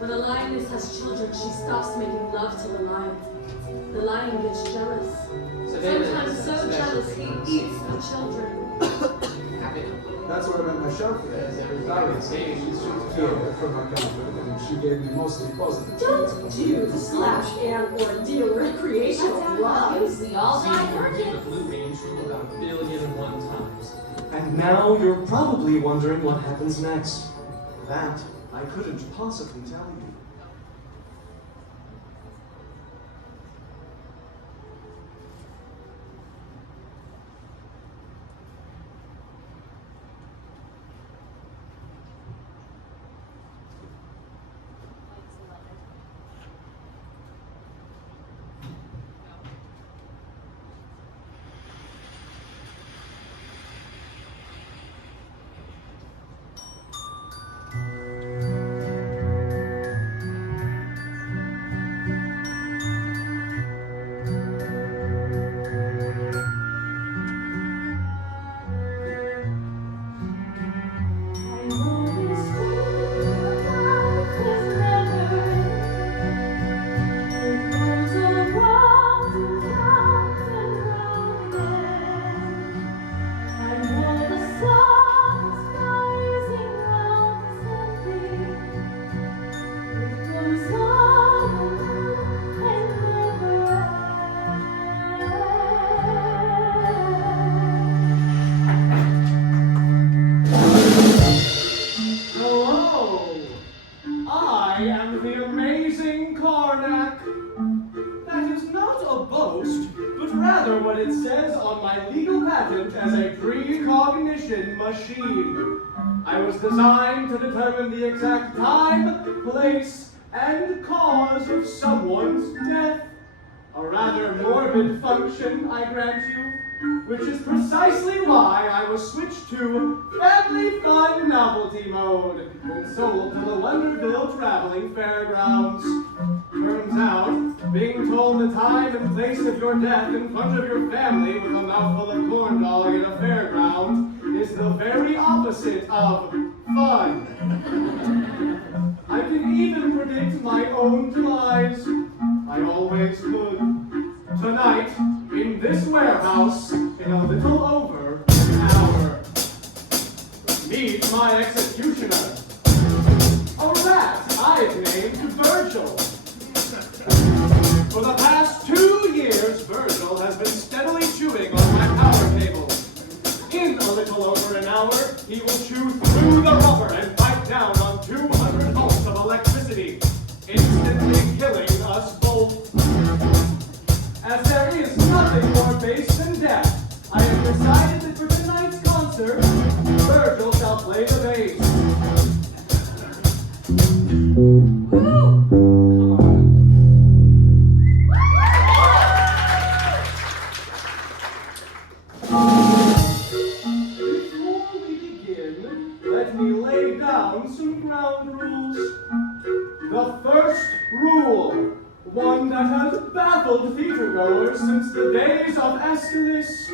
When a lioness has children, she stops making love to the lion. The lion gets jealous. Sometimes so jealous he eats the children. That's what I meant by sharp there. She's here for my comfort, and she gave me mostly positive. Don't do the slash and or deal recreational lies. We all die working. The blue range to about 1,000,000,001 times. And now you're probably wondering what happens next. That I couldn't possibly tell you. As a precognition machine. I was designed to determine the exact time, place, and cause of someone's death. A rather morbid function, I grant you, which is precisely why I was switched to Family Fun Novelty Mode and sold to the Wonderville Traveling Fairgrounds. Turns out, being told the time and place of your death in front of your family with a mouthful of corn dog in a fairground is the very opposite of fun. I can even predict my own demise. I always could. Tonight, in this warehouse, in a little over an hour. Meet my executioner. A rat I've named Virgil. For the past 2 years, Virgil has been steadily chewing on my power cable. In a little over an hour, he will chew through the rubber and bite down on 200 volts of electricity, instantly killing us both. As there is nothing more base than death, I have decided that for tonight's concert, Virgil shall play the bass. Some ground rules. The first rule, one that has baffled theatergoers since the days of Aeschylus.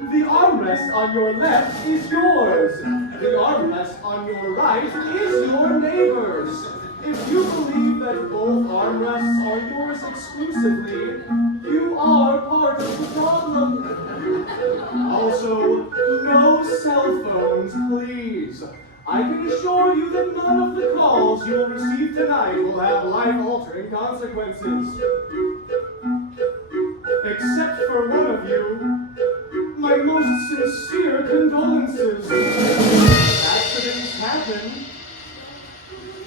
The armrest on your left is yours. The armrest on your right is your neighbor's. If you believe that both armrests are yours exclusively, you are part of the problem. Also, no cell phones, please. I can assure you that none of the calls you'll receive tonight will have life-altering consequences. Except for one of you, my most sincere condolences. Accidents happen.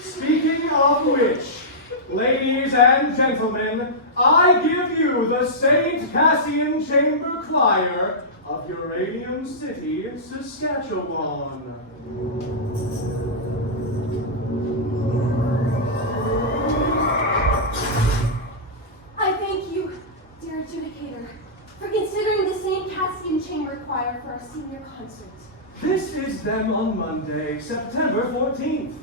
Speaking of which, ladies and gentlemen, I give you the St. Cassian Chamber Choir of Uranium City, Saskatchewan. I thank you, dear adjudicator, for considering the St. Cassian Chamber Choir for our senior concert. This is them on Monday, September 14th.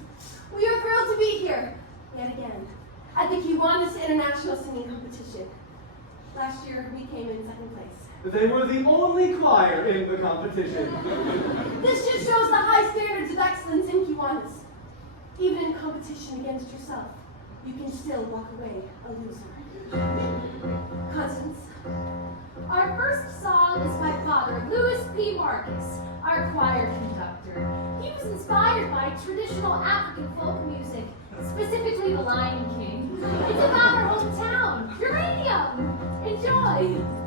We are thrilled to be here, yet again, at the Kiwanis International Singing Competition. Last year, we came in second place. They were the only choir in the competition. This just shows the high standards of excellence in Kiwanis, even in competition against yourself. you can still walk away a loser. Cousins. Our first song is by Father Louis P. Marcus, our choir conductor. He was inspired by traditional African folk music, specifically The Lion King. It's about our hometown, Uranium. Enjoy.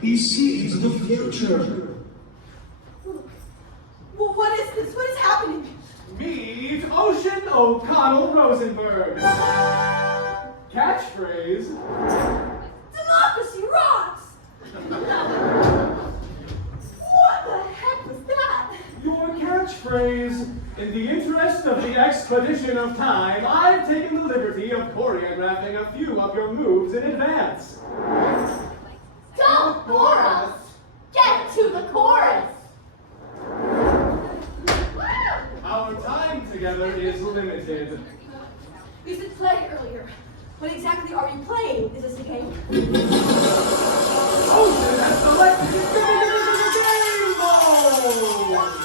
He sees the future. Well, what is this? What is happening? Meet Ocean O'Connell Rosenberg. Catchphrase. Democracy rocks! In the interest of the expedition of time, I've taken the liberty of choreographing a few of your moves in advance. Don't bore us! Get to the chorus! Our time together is limited. You said play earlier. What exactly are you playing? Is this a game? Ocean has selected the game mode!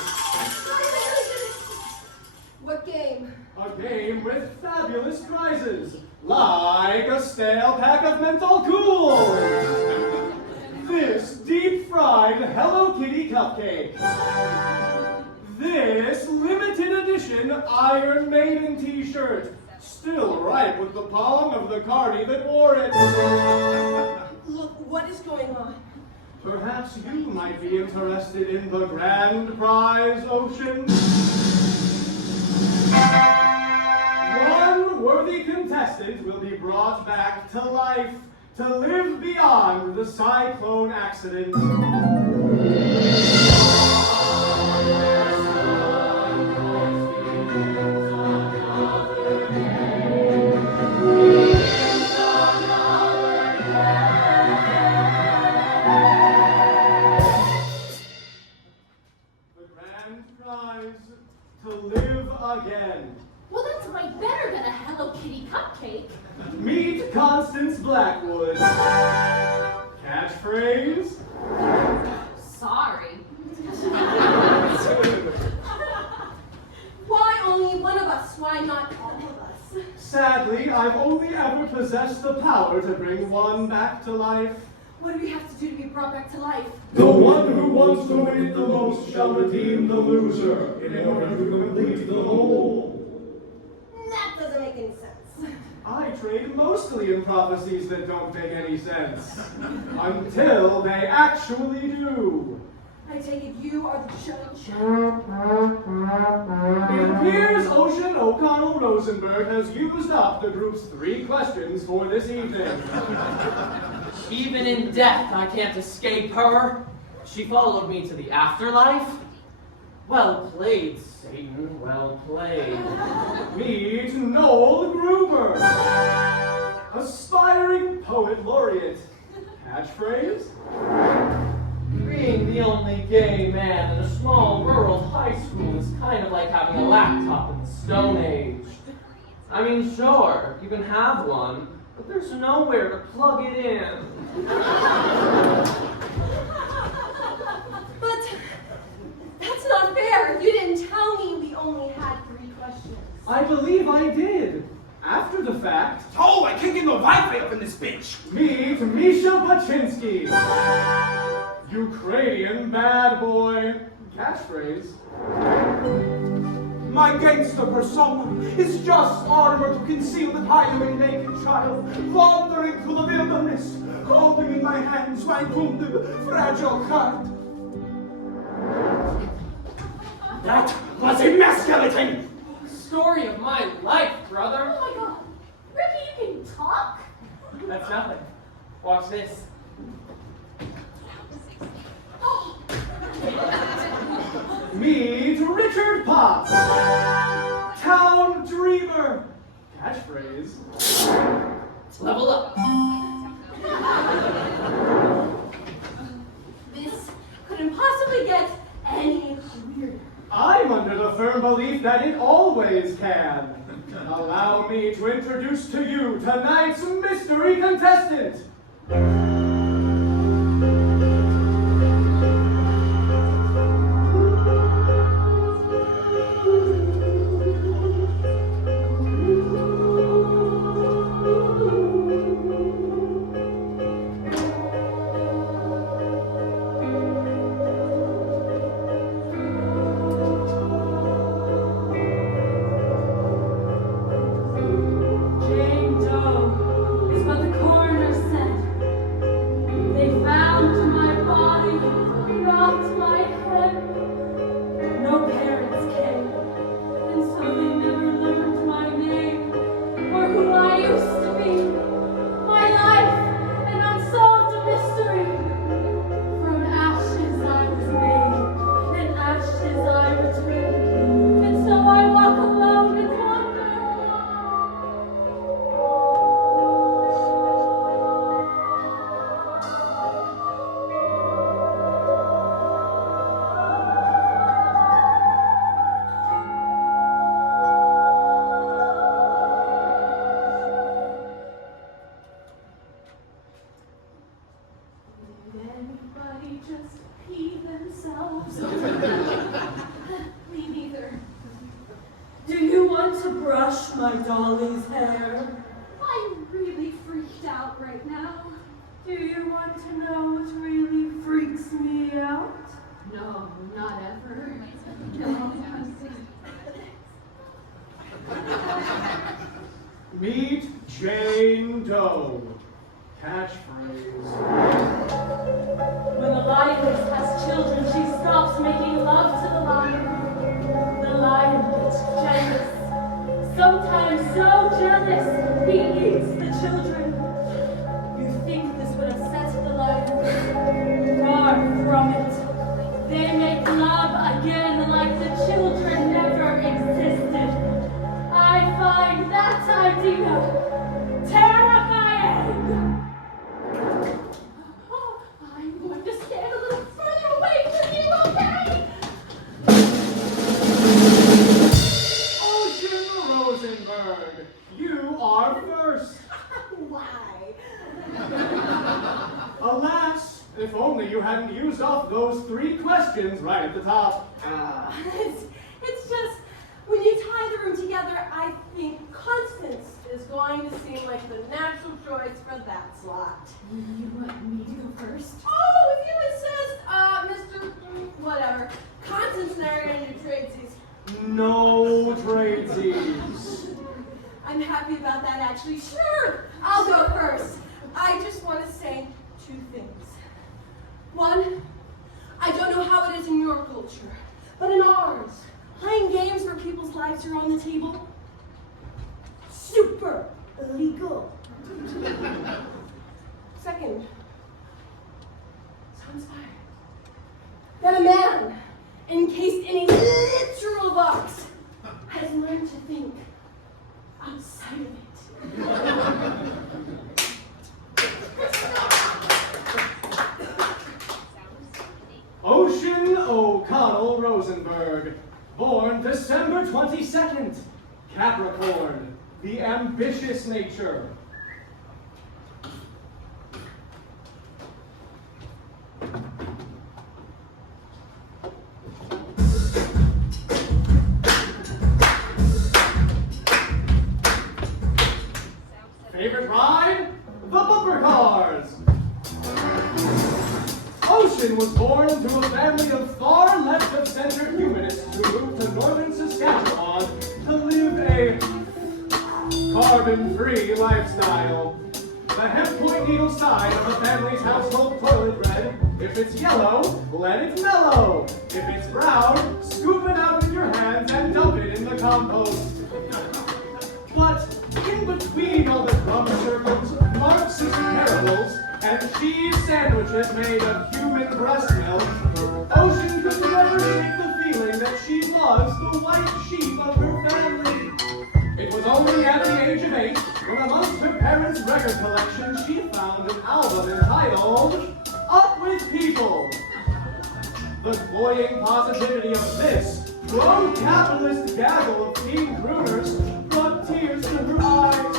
What game? A game with fabulous prizes, like a stale pack of menthol Cools, this deep-fried Hello Kitty cupcake, this limited edition Iron Maiden t-shirt, still ripe with the palm of the cardi that wore it. Look, what is going on? Perhaps you might be interested in the grand prize, Ocean. One worthy contestant will be brought back to life to live beyond the Cyclone accident. The grand prize, to live again. Well, that's way better than a Hello Kitty cupcake. Meet Constance Blackwood. Catchphrase? Sorry. Why only one of us? Why not all of us? Sadly, I've only ever possessed the power to bring one back to life. What do we have to do to be brought back to life? The one who wants to win it the most shall redeem the loser in order to complete the whole. That doesn't make any sense. I trade mostly in prophecies that don't make any sense. Until they actually do. I take it you are the judge. It appears Ocean O'Connell Rosenberg has used up the group's 3 questions for this evening. Even in death, I can't escape her. She followed me to the afterlife. Well played, Satan, well played. Meet Noel Gruber, aspiring poet laureate. Catchphrase? Being the only gay man in a small rural high school is kind of like having a laptop in the Stone Age. I mean, sure, you can have one, but there's nowhere to plug it in. But that's not fair. You didn't tell me we only had 3 questions. I believe I did. After the fact, Oh, I can't get no Wi-Fi up in this bitch! meet Misha Paczynski, Ukrainian bad boy. Catchphrase? My gangster persona is just armor to conceal that I am a naked child wandering through the wilderness, holding in my hands my wounded, fragile heart. That was a masculine! Story of my life, brother. Oh my god. Ricky, you can talk? That's nothing. Watch this. Meet Richard Potts, town dreamer. Catchphrase? Level up. This couldn't possibly get any weirder. I'm under the firm belief that it always can. Allow me to introduce to you tonight's mystery contestant. Jane Doe is what the coroner said. anybody just pee themselves? Me neither. Do you want to brush my dolly's hair? I'm really freaked out right now. Do you want to know what really freaks me out? No, not ever. Meet Jane Doe. Catchphrase. When a lioness has children, she stops making love to the lion. The lion gets jealous. Sometimes so jealous, he eats the children. You think this would upset the lion? Far from it. They make love again like the children never existed. I find that idea terrifying. Oh, I'm going to stand a little further away from you, okay? Ocean Rosenberg, you are first. Why? Alas, if only you hadn't used up those 3 questions right at the top. It's just, when you tie the room together, I think Constance is going to seem like the natural choice for that slot. You want me to go first? Oh, if you insist, Mr. Whatever. Constance and I are going to do tradesies. No tradesies. I'm happy about that, actually. Sure, I'll go first. I just want to say 2 things. One, I don't know how it is in your culture, but in ours, playing games where people's lives are on the table, super illegal. Second, so inspired that a man encased in a literal box has learned to think outside of it. Ocean O'Connell Rosenberg, born December 22nd, Capricorn, the ambitious nature. Favorite ride? The bumper cars. Ocean was born to a family of far left-of-center humanists who moved to northern Saskatchewan to live a carbon-free lifestyle. The hemp point needle sign of the family's household toilet read, if it's yellow, let it mellow. If it's brown, scoop it out with your hands and dump it in the compost. But in between all the crumb circles, Marxist parables, and cheese sandwiches made of human breast milk, Ocean could never shake the feeling that she was the white sheep of her family. It was only at the age of 8, when amongst her parents' record collection, she found an album entitled Up With People. The cloying positivity of this pro-capitalist gaggle of teen crooners brought tears to her eyes.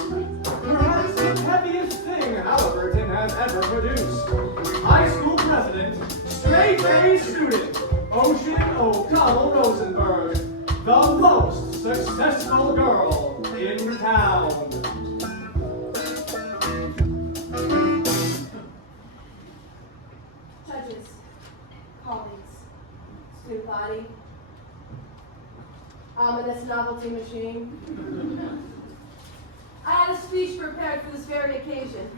Perhaps the heaviest thing Halliburton has ever produced. High school president, straight-A student, Ocean O'Connell Rosenberg, the most successful girl in town. Judges, colleagues, student body, ominous novelty machine. I had a speech prepared for this very occasion,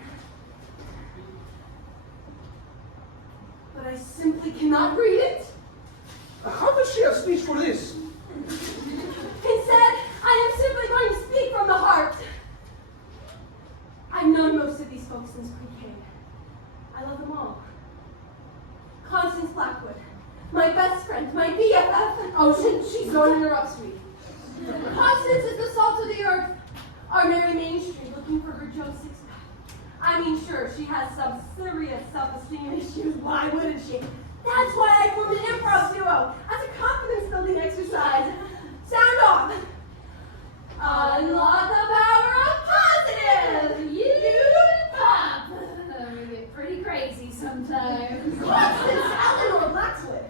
but I simply cannot read it. How does she have speech for this? Instead, I am simply going to speak from the heart. I've known most of these folks since pre-K. I love them all. Constance Blackwood, my best friend, my BFF. Ocean, she's going in her upsuite. Constance is the salt of the earth. Our Mary Main Street looking for her Joe Sixpack. I mean, sure, she has some serious self-esteem issues. Why wouldn't she? That's why I formed an improv duo as a confidence-building exercise. Sound off. Unlock the power of positive. You pop. We get pretty crazy sometimes. Constance Eleanor Blackwood!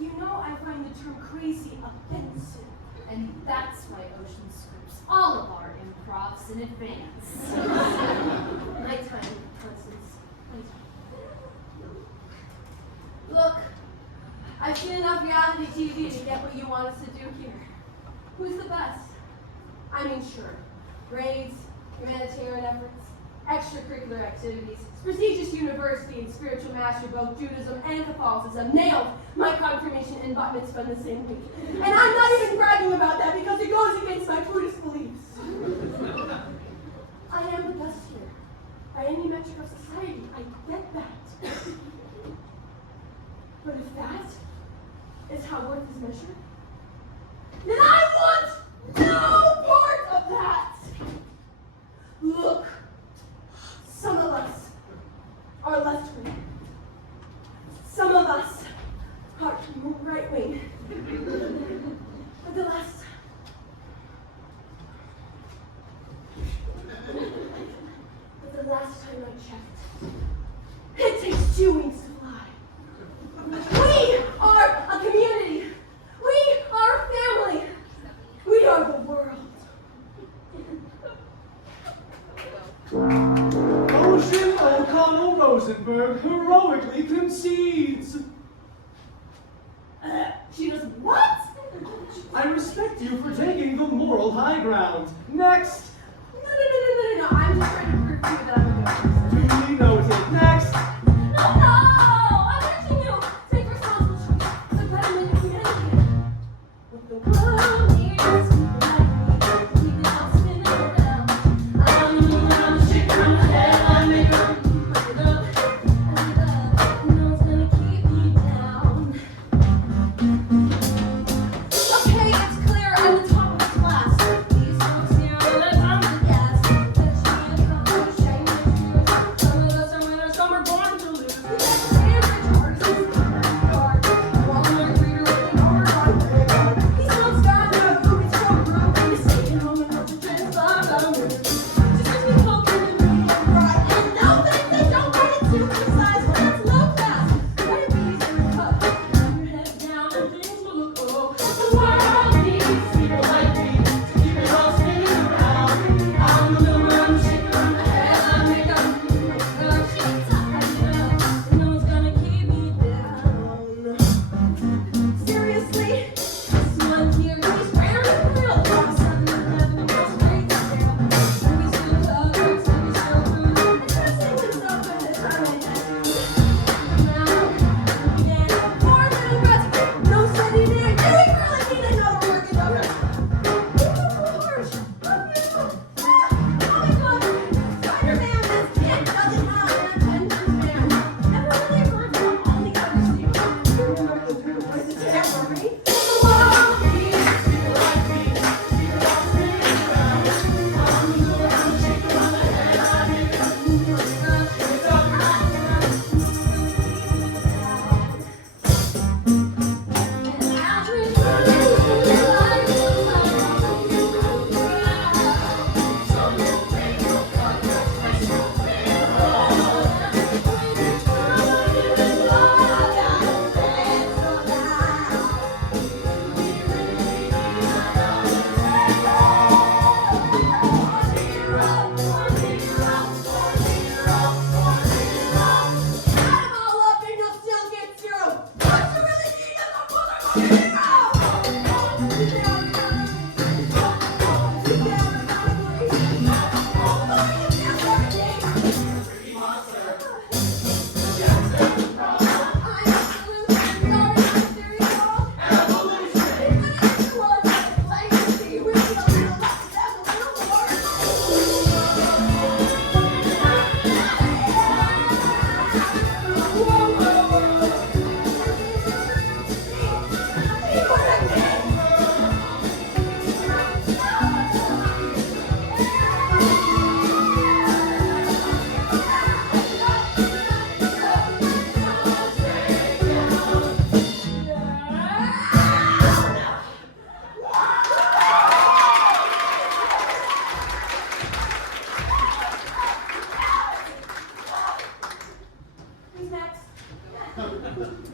You know I find the term crazy offensive. And that's why Ocean scripts all of our improvs in advance. My time, Constance. My time. Look, I've seen enough reality TV to get what you want us to do here. Who's the best? I mean, sure. Grades, humanitarian efforts, extracurricular activities, prestigious university and spiritual mastery, both Judaism and Catholicism. Nailed. My confirmation and bat mitzvah in the same week. And I'm not even bragging about that because it goes against my Buddhist beliefs. I am the best here. By any metric of society, I get that. But if that is how worth is measured, then I want no part of that! Look, some of us are left wing. Some of us are right wing. But the last time I checked, it takes 2 wings to fly. We are a community. We are a family. We are the world. Ocean O'Connell Rosenberg heroically concedes. She does what? I respect you for taking the moral high ground. Next. No. I'm just trying to prove to you that I'm a good person. Duly noted. Next. No! I'm urging you. Take responsible choice. It's a betterment of humanity. What the world needs is people like me. Keep it all spinning around. I'm shit from my head. I make her put it up. No one's gonna keep me down. Okay, it's clear. I'm the top of the class. These folks here are left on the gas. Bet you ain't a couple of shame.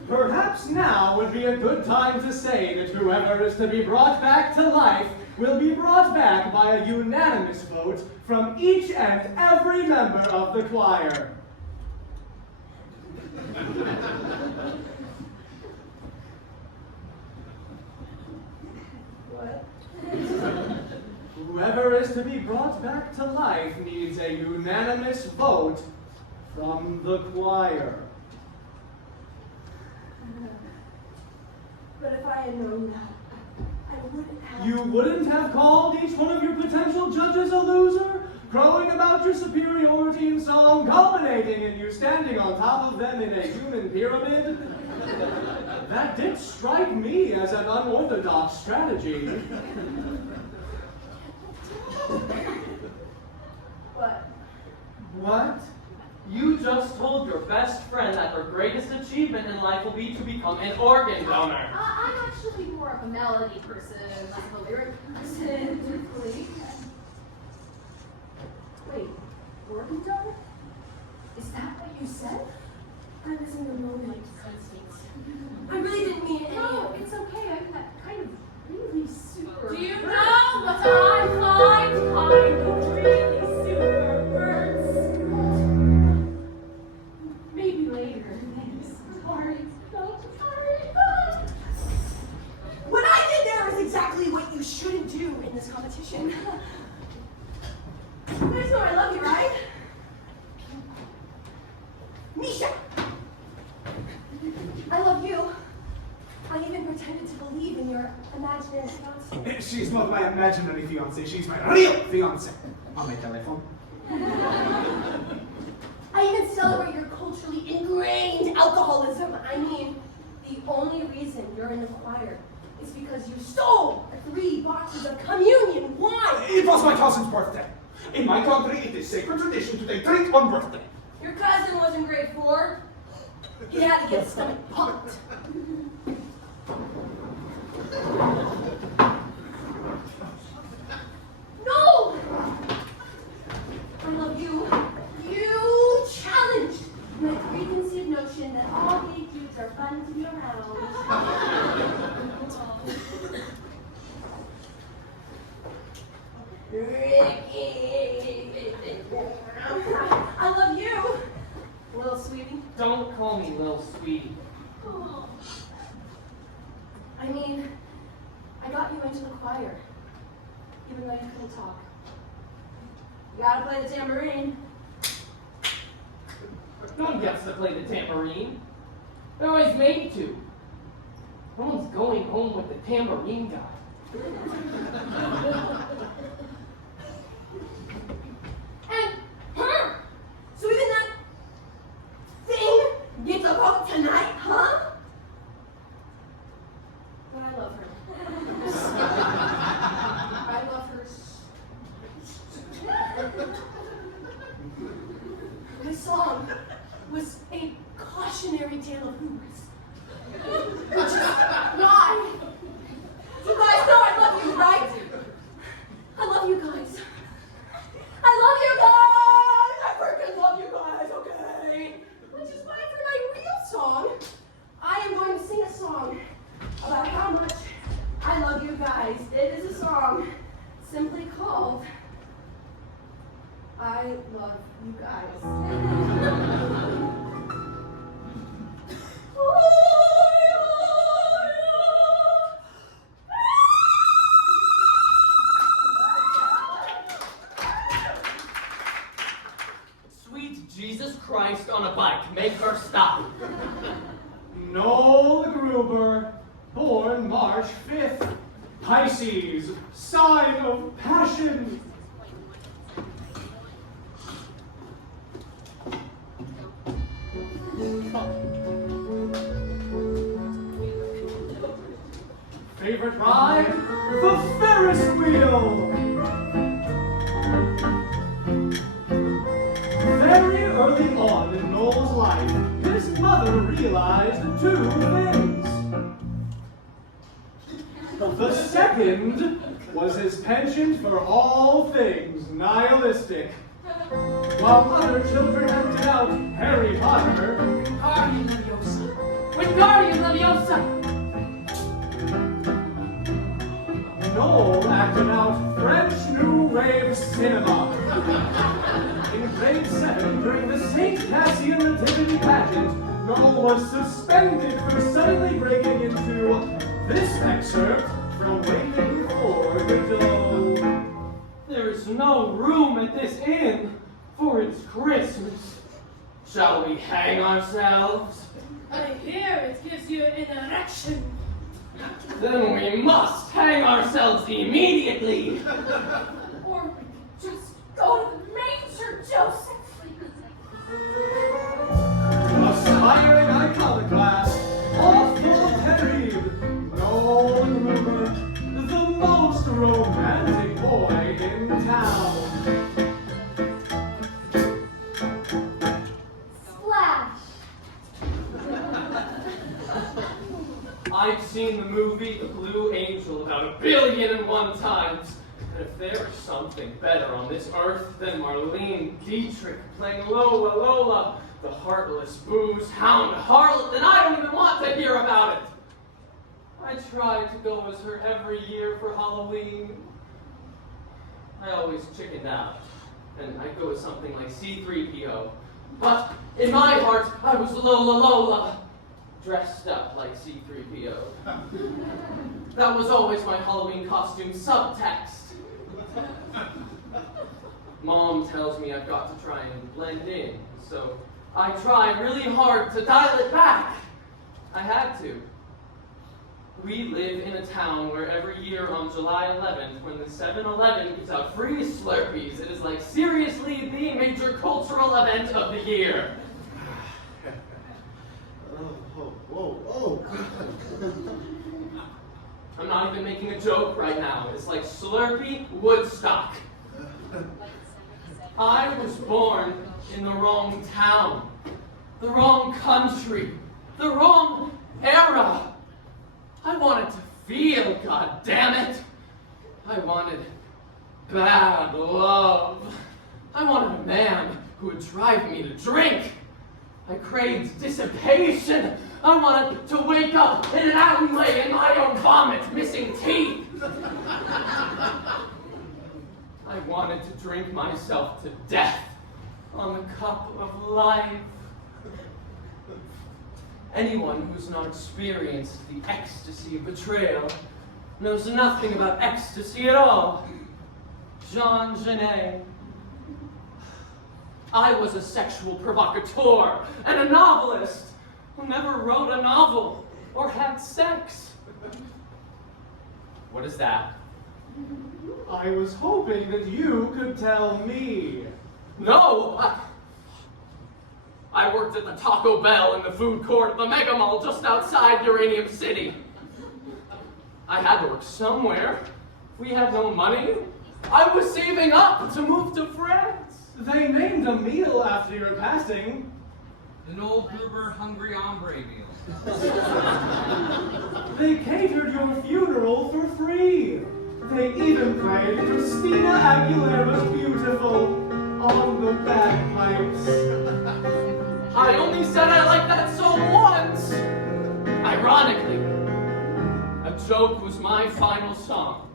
Perhaps now would be a good time to say that whoever is to be brought back to life will be brought back by a unanimous vote from each and every member of the choir. What? Whoever is to be brought back to life needs a unanimous vote from the choir. But if I had known that, I wouldn't have. You wouldn't have called each one of your potential judges a loser, crowing about your superiority in song, culminating in you standing on top of them in a human pyramid? That did strike me as an unorthodox strategy. What? What? You just told your best friend that her greatest achievement in life will be to become an organ donor. I'm actually more of a melody person, less of a lyric person, truthfully. Wait, organ donor? Is that what you said? I was in the moment, Constance. I really didn't mean it. No, it's okay. I'm that kind of really super. Do you know what I find kind of really super hurts? Maybe later. Thanks. Sorry. So sorry. What I did there is exactly what you shouldn't do in this competition. You guys know I love you, right? Misha! I love you. I even pretended to believe in your imaginary fiancé. She's not my imaginary fiancé, she's my real fiancé. On my telephone. I even celebrate your culturally ingrained alcoholism. I mean, the only reason you're in the choir is because you stole 3 boxes of communion wine. It was my cousin's birthday. In my country, it is sacred tradition to take drink on birthday. Your cousin was in grade 4. He had to get his stomach pumped. No! I love you. You challenged my preconceived notion that all gay dudes are fun to be around. Ricky! I love you, little sweetie. Don't call me Lil Sweetie. Oh. I mean, I got you into the choir, even though you couldn't talk. You gotta play the tambourine. No one gets to play the tambourine. They're always made to. No one's going home with the tambourine guy. And her! So even that thing gets a vote tonight, huh? But I love her. I love her. This song was a cautionary tale of hubris. Which is why. You guys know I love you, right? I love you guys. I love you guys! I freaking love you guys, okay? Which is why for my real song, I am going to sing a song about how much I love you guys. It is a song simply called I Love You Guys. Sweet Jesus Christ on a bike, make her stop. Noel Gruber, born March 5th. Pisces, sign of passion. Favorite ride? The Ferris wheel. Very early on in Noel's life, his mother realized 2 things. The second was his penchant for all things nihilistic. While other children acted out Harry Potter, Guardian Leviosa. Wingardium Leviosa! Noel acted out French New Wave cinema. In grade 7, during the St. Cassian Nativity pageant, Noel was suspended for suddenly breaking into this excerpt from Waiting for Godot. There is no room at this inn, for it's Christmas. Shall we hang ourselves? I hear it gives you an erection. Then we must hang ourselves immediately. Or just go to the manger, Joseph. Aspiring iconoclast, awful Terrible, Noel Gruber, the most romantic boy in town. Splash. I've seen the movie The Blue Angel about 1,000,000,001 times. And if there is something better on this earth than Marlene Dietrich playing Lola Lola, the heartless booze hound harlot, then I don't even want to hear about it. I try to go as her every year for Halloween. I always chickened out, and I'd go as something like C-3PO. But in my heart, I was Lola Lola, dressed up like C-3PO. That was always my Halloween costume subtext. Mom tells me I've got to try and blend in, so I try really hard to dial it back. I had to. We live in a town where every year on July 11th, when the 7-Eleven gives out free Slurpees, it is like seriously the major cultural event of the year. Oh. I'm not even making a joke right now. It's like Slurpee Woodstock. I was born in the wrong town, the wrong country, the wrong era. I wanted to feel, goddammit. I wanted bad love. I wanted a man who would drive me to drink. I craved dissipation. I wanted to wake up in an alleyway in my own vomit, missing teeth. I wanted to drink myself to death on the cup of life. Anyone who's not experienced the ecstasy of betrayal knows nothing about ecstasy at all. Jean Genet. I was a sexual provocateur and a novelist who never wrote a novel or had sex. What is that? I was hoping that you could tell me. No! I worked at the Taco Bell in the food court at the Mega Mall just outside Uranium City. I had to work somewhere. We had no money. I was saving up to move to France. They named a meal after your passing. An old Gruber hungry hombre meal. They catered your funeral for free. They even played Christina Aguilera's Beautiful on the bagpipes. I only said I liked that song once. Ironically, a joke was my final song.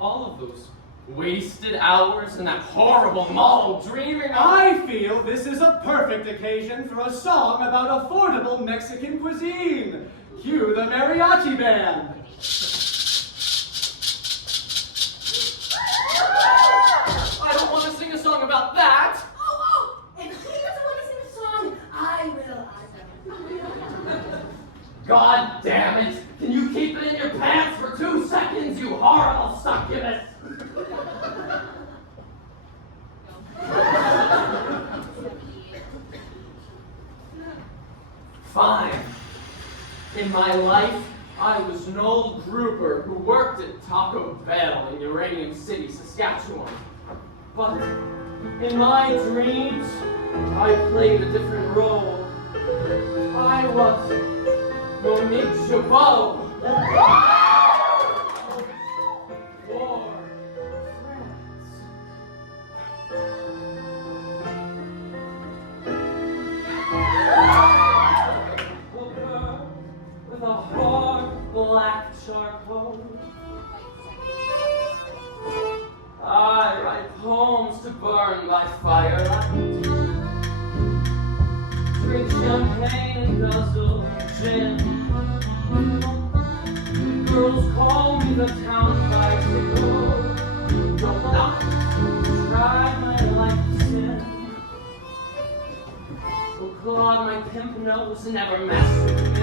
All of those wasted hours in that horrible mall dreaming of... I feel this is a perfect occasion for a song about affordable Mexican cuisine. Cue the mariachi band. I don't want to sing a song about that. Oh, if he doesn't want to sing a song, I will. God damn it! Can you keep it in your pants for 2 seconds, you horrible succubus? Fine. In my life, I was Noel Gruber who worked at Taco Bell in Uranium City, Saskatchewan. But in my dreams, I played a different role. I was Monique Chabot. War, France. Will drink champagne and guzzle gin. Girls call me the town bicycle. Don't knock, try my life sin. Oh God, my pimp nose never messed with me.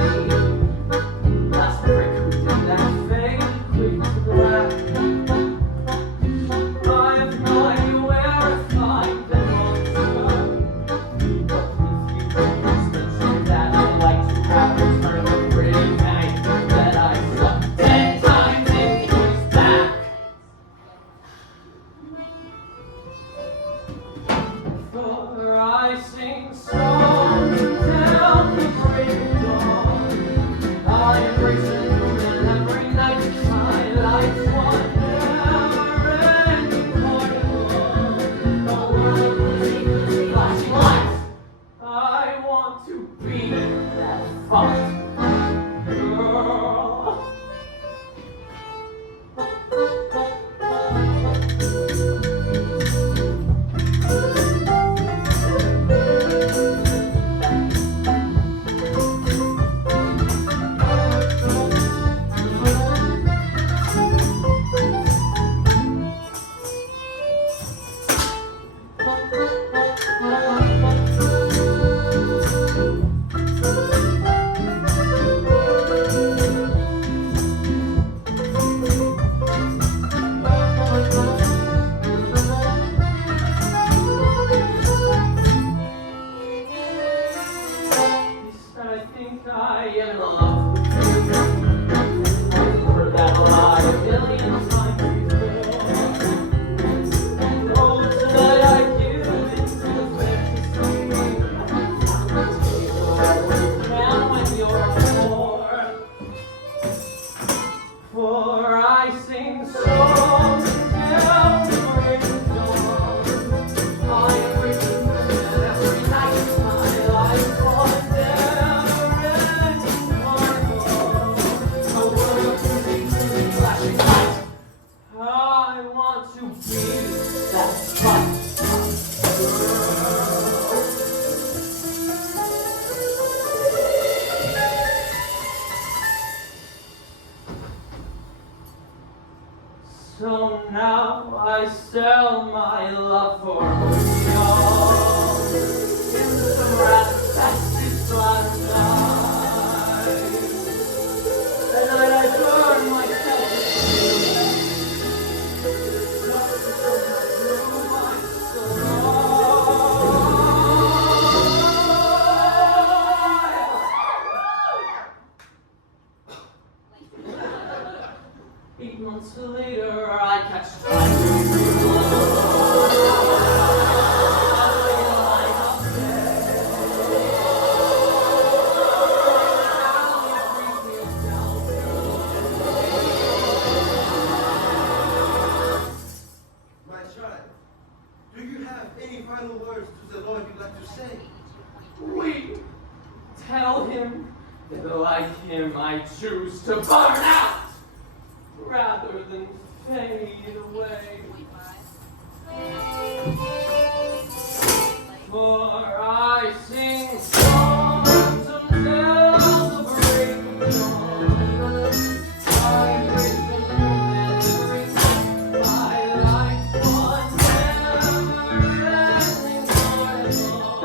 Last prick who did that fade quick to black. I have no idea where I find the monster. But if you don't mention that, I'd like to have a turn of pretty night that I slept 10 times in his back. For I sing songs down the break of dawn. I embrace a new man every night. My life's one never-ending carnival. The world is flashing lights. I want to be that fucked girl. I think I am in love with you. I've heard that lie a million times before. Oh, tonight I give in to the fantasy. Now when you're more. For I sing songs down the break of dawn. I embrace a new man every night. My life was never-ending carnival. The world seems to be flashing lights. I want to be that fuck girl. So now I sell my love for y'all. It's some rather sexy last night. That night I burned myself to just because I grew my soul. 8 months later, I catch fire. My child, do you have any final words to the Lord you'd like to say? We tell him that like him I choose to burn out rather than fade away. For I sing songs until the break of dawn. I embrace the moment every night. My life was never-ending carnival.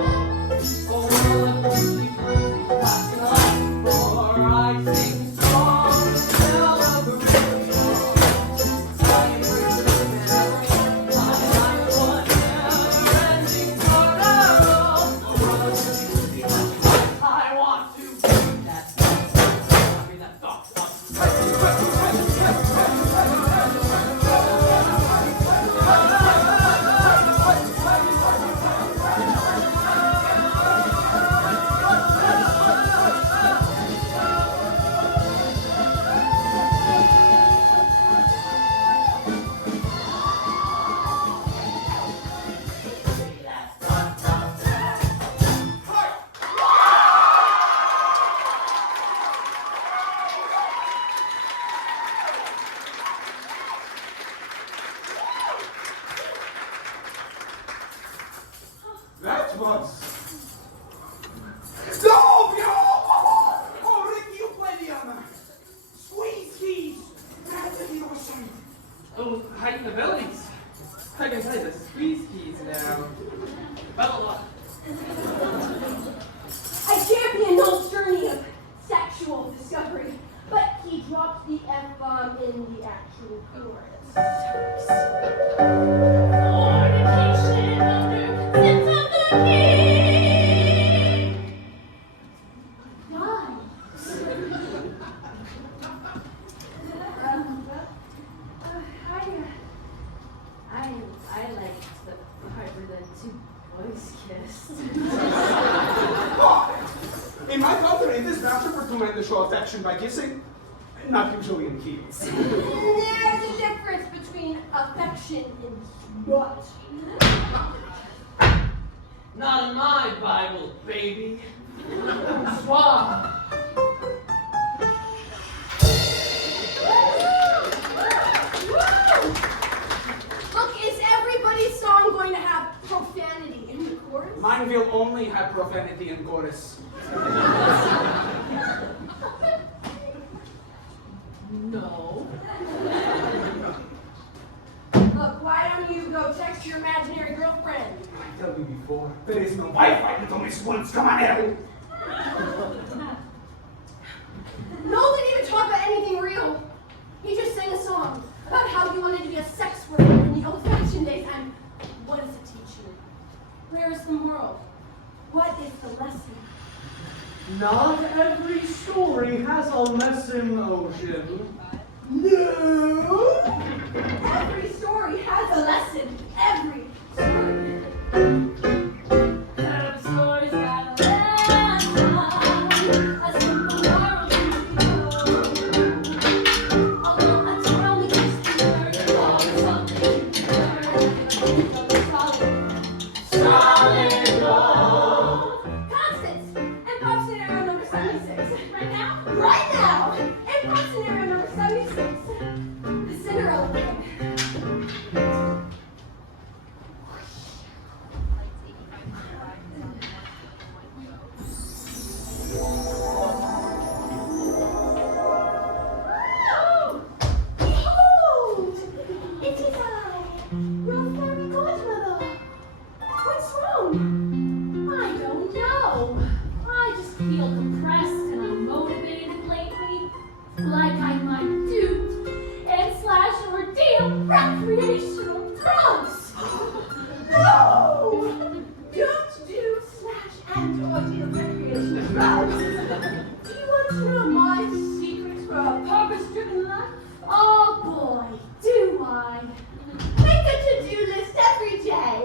Oh, well, it won't be crazy flashing lights. For I sing songs till the break of dawn. I embrace the moment every night. My life was never-ending carnival. The world is flashing lights. I want to be that thought. in this voucher for command to show affection by kissing. Not usually in kids. There's a difference between affection and what? Not in my Bible, baby. Swap. Look, is everybody's song going to have profanity in the chorus? Mine will only have profanity in chorus. No. Look, why don't you go text your imaginary girlfriend? I told you before, there is no Wi-Fi little Miss Woods, come on now. Noel didn't even talk about anything real. He just sang a song about how he wanted to be a sex worker in the old-fashioned days. And what does it teach you? Where is the moral? What is the lesson? Not every story has a lesson, Ocean. No! Every story has a lesson. Every story. Some stories got a simple moral to know. Although I tell me just something solid gold. Constance, and pop scenario number 76. Right now? Right now! And pop scenario number 76. The Cinderella Man. Behold! It is I, your fairy godmother. What's wrong? I don't know. I just feel depressed and unmotivated lately. Like I might do and slash or deal recreational drugs. No! Don't do slash and or deal recreational drugs. Do you want to know my secrets for a purpose-driven life? Oh boy, do I. Make a to-do list every day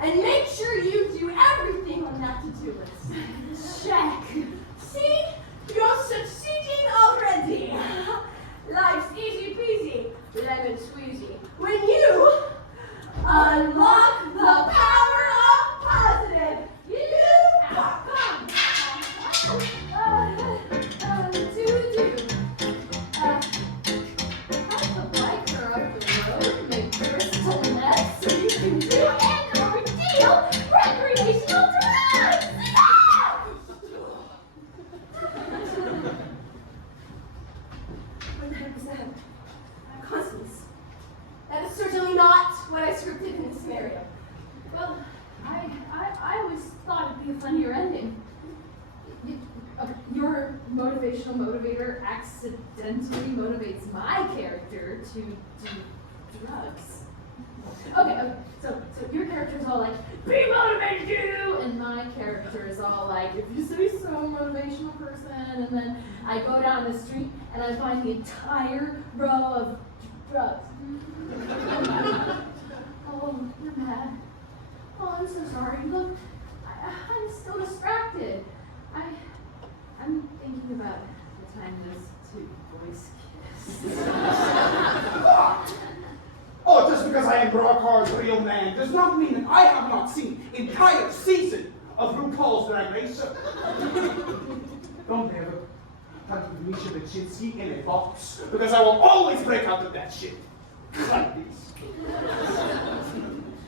and make sure you do everything on that to-do list. Check. See? You're succeeding already. Life's easy peasy, lemon squeezy. When you unlock the power of positive, you become. Have the biker up the road, make crystal nets so you can do and or deal recreational drugs. Constance, that is certainly not what I scripted in this scenario. Well, I always thought it'd be a funnier ending. Your motivational motivator accidentally motivates my character to do drugs. Okay, so your character's all like, be motivated, you! And my character is all like, if you say so, motivational person. And then I go down the street and I find the entire row of drugs. Oh, you're mad. Oh, I'm so sorry. Look, I'm still distracted. I'm thinking about the time those two boys kissed. Oh, just because I am Brockhard's real man does not mean that I have not seen entire season of RuPaul's Drag Race. Don't ever put Misha Baczynski in a box, because I will always break out of that shit. Like this.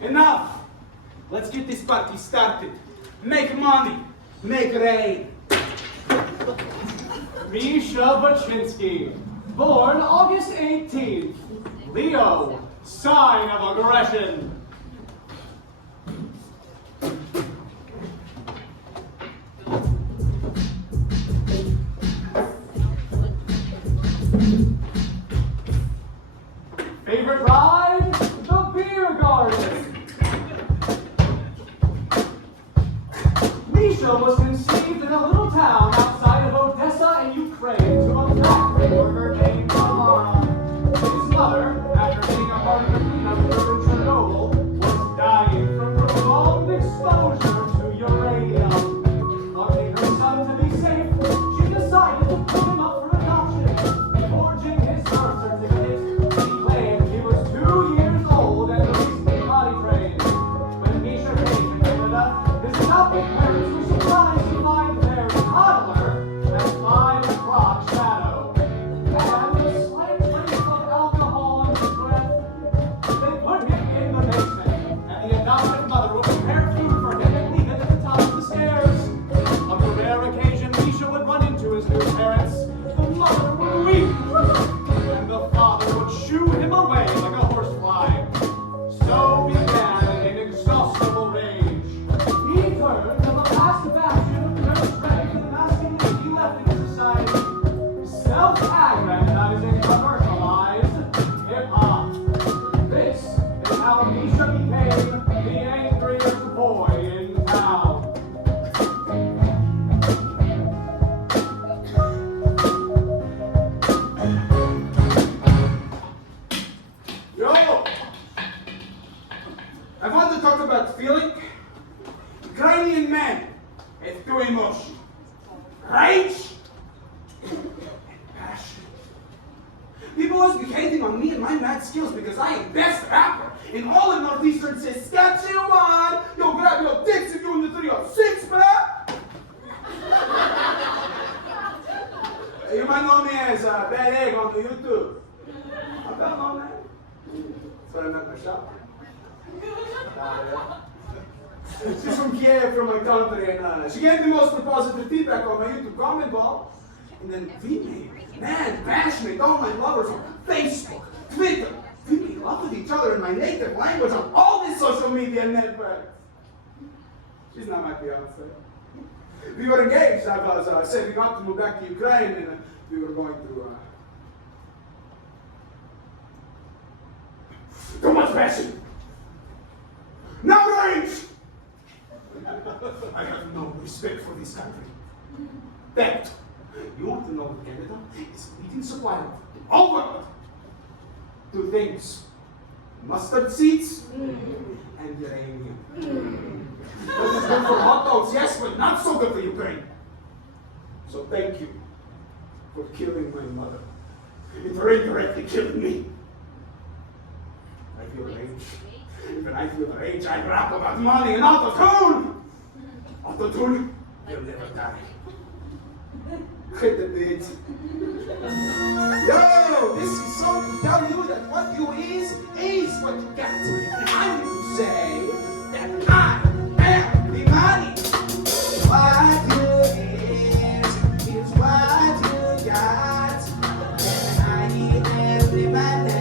Enough! Let's get this party started. Make money. Make rain. Misha Baczynski, born August 18th. Leo, sign of aggression. Favorite ride? The beer garden. Misha was conceived in a little town outside of Odessa in Ukraine to a factory worker named Tamara. His mother, after being a part of the cleanup crew in Chernobyl, was dying from prolonged exposure to uranium. Wanting her son to be safe, she Misha would run into his new parents, the mother would weep, and the father would shoo him away like a horsefly. So began an inexhaustible rage. He turned from the past bastion of Prince Ray to the masculinity left in his society, self-aggrandizing, commercialized hip-hop. This is how Misha became the angriest boy in town. Yo! I want to talk about feeling. Ukrainian man has two emotions. Rage and passion. People always be hating on me and my mad skills because I am best rapper in all of Northeastern Saskatchewan. Yo, grab your dicks if you in the 306, man. You might know me as Bad Egg on the YouTube. I'm well known, man. That's what I met my shop. She's from Kiev, from my country, and she gave me most of the positive feedback on my YouTube comment wall. And then we made mad, passionate online lovers on Facebook, Twitter. We made love with each other in my native language on all these social media networks. She's not my fiance. We were engaged. I was saving up to move back to Ukraine, and we were going to. Too much passion. Now rage. I have no respect for this country. That you want to know what Canada is leading supplier of all world. Two things: mustard seeds and uranium. This is good for hot dogs, yes, but not so good for Ukraine. So thank you for killing my mother and for indirectly killing me. I feel rage. When I feel rage, I rap about money and auto-tune. Auto-tune will never die. Hit the beat. Yo, this is so to tell you that what you is what you got. And I need to say that I am the money. What you is what you got. And I am the money.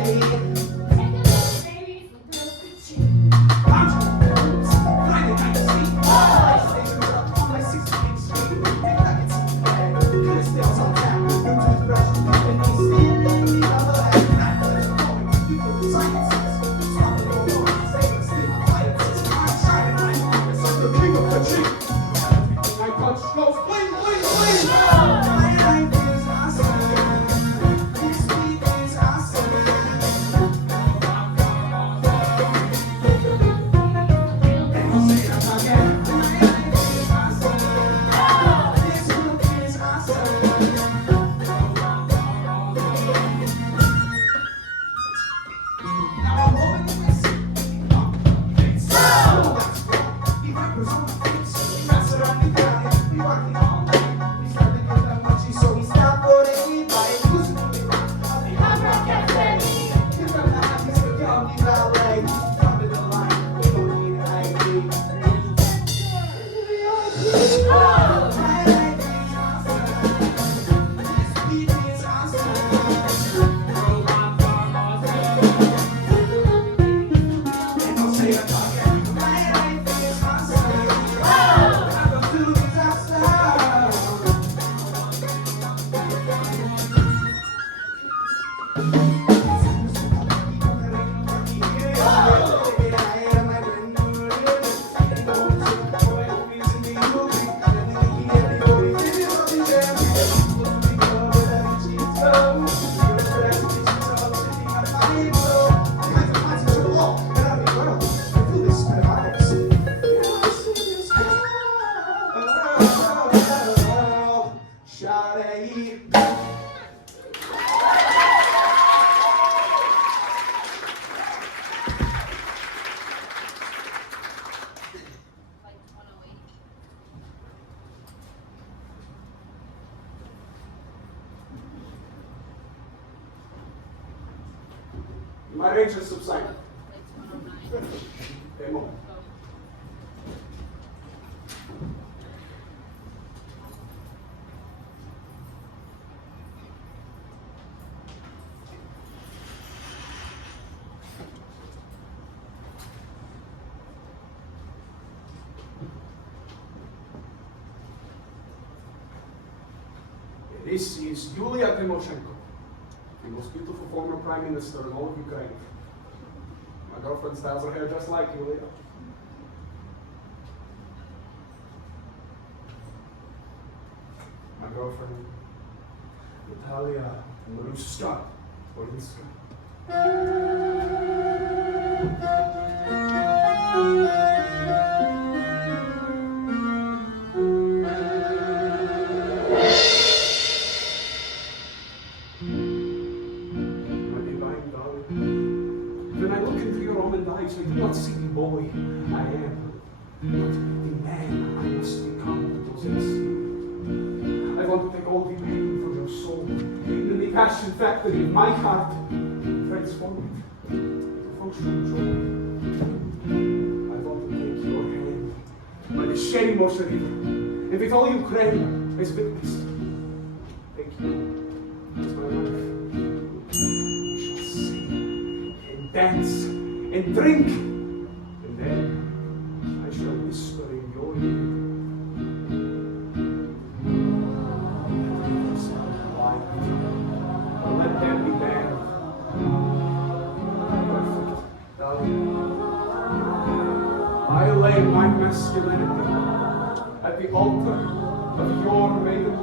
My rage has subsided. A moment. This is Yulia Tymoshenko, the most beautiful former prime minister in all of Ukraine. My girlfriend styles her hair just like Yulia. My girlfriend, Natalia Maruska Olinska. I do not see the boy I am, but the man I must become to possess you. I want to take all the pain from your soul, in the passion factory of my heart, transform it into functional joy. I want to take your hand by the sharing motion river, and with all Ukraine as witness, take you as my wife. We shall sing and dance and drink, and then I shall whisper in your ear. Let the sound of light, or let them be banned. Perfect, darling. I lay my masculinity at the altar of your maidenhood.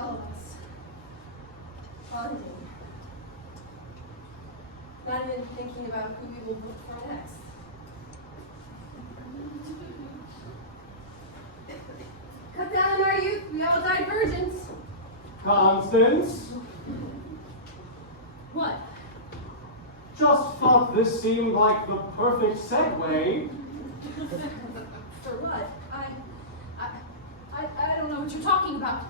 all of us. Bonding. Not even thinking about who we will vote for next. Constance, What? just thought this seemed like the perfect segue. For what? I don't know what you're talking about.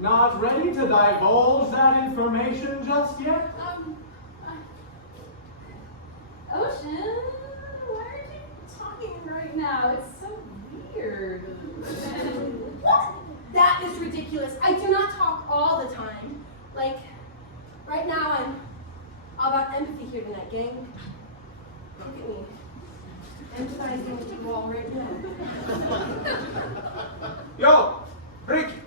Not ready to divulge that information just yet? Ocean, why are you talking right now? It's so weird. What? That is ridiculous. I do not talk all the time. Like, right now I'm all about empathy here tonight, gang. Look at me. Empathizing with you all right now. Yo, Ricky.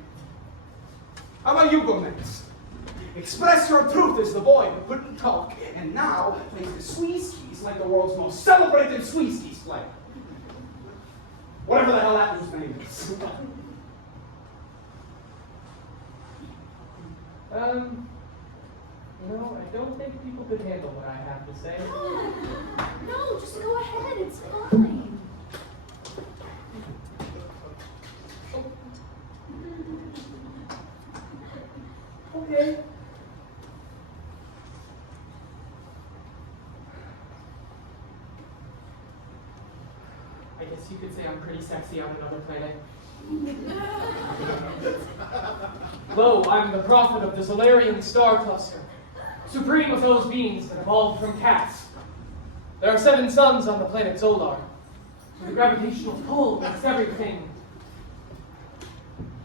How about you go next? Express your truth as the boy who couldn't talk, and now plays the Sweeskies like the world's most celebrated Sweeskies player. Whatever the hell that dude's name is. I don't think people could handle what I have to say. No, just go ahead. It's fine. Okay. I guess you could say I'm pretty sexy on another planet. Lo, I'm the prophet of the Solarian star cluster, supreme of those beings that evolved from cats. There are 7 suns on the planet Zolar, so the gravitational pull makes everything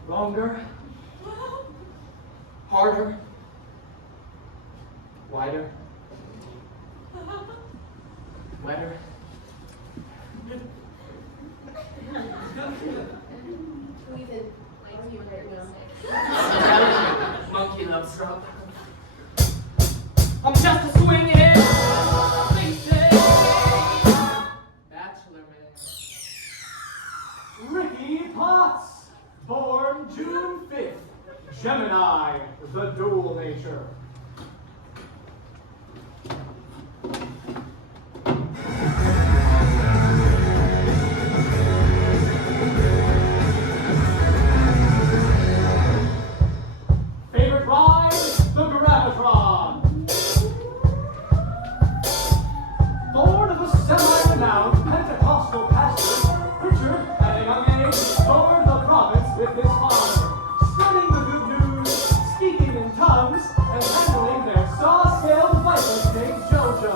longer, harder, wider, wetter. Even like you right now. Monkey love drop. I'm just a swinging bachelor man. Ricky Potts, born June 5th, Gemini, the dual nature. Favorite ride? The Gravitron. Born of a semi-renowned Pentecostal pastor, Richard, at a young age, toured the province with his father, spreading the good news, speaking in tongues, and handling their saw-scaled viper snake JoJo.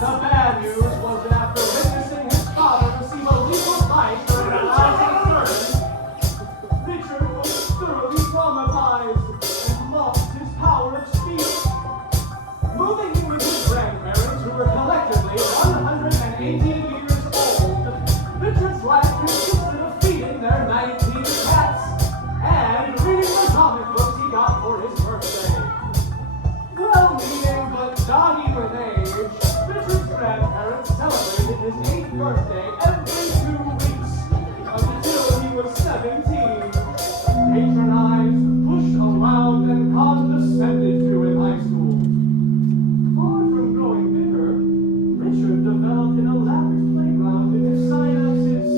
The bad news was that after witnessing his father receive a lethal bite during a rousing sermon, Richard was thoroughly traumatized and lost his power of speech. Moving in with his grandparents, who were collectively 180 years old, Richard's life consisted of feeding their 19 cats and reading the comic books he got for his birthday. Well-meaning but doggy with age, Richard's grandparents celebrated his 8th birthday every 2 weeks until he was 17. Patronized, pushed around, and condescended to in high school. Far from growing bitter, Richard developed an elaborate playground in his synapses,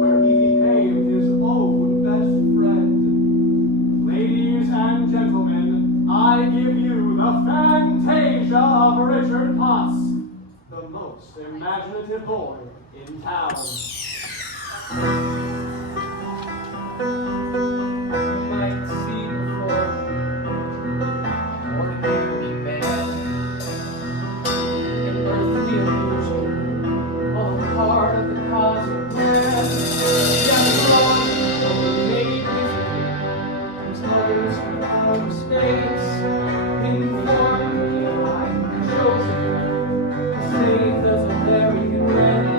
where he became his own best friend. Ladies and gentlemen, I give you the Fantasia of Richard Potts, the most imaginative boy in town. You might see before ordinary man in earthly illusion, all the heart of the cosmic man. Yet alone, made his tongues from outer space, informed I'm chosen to save the Solarian race.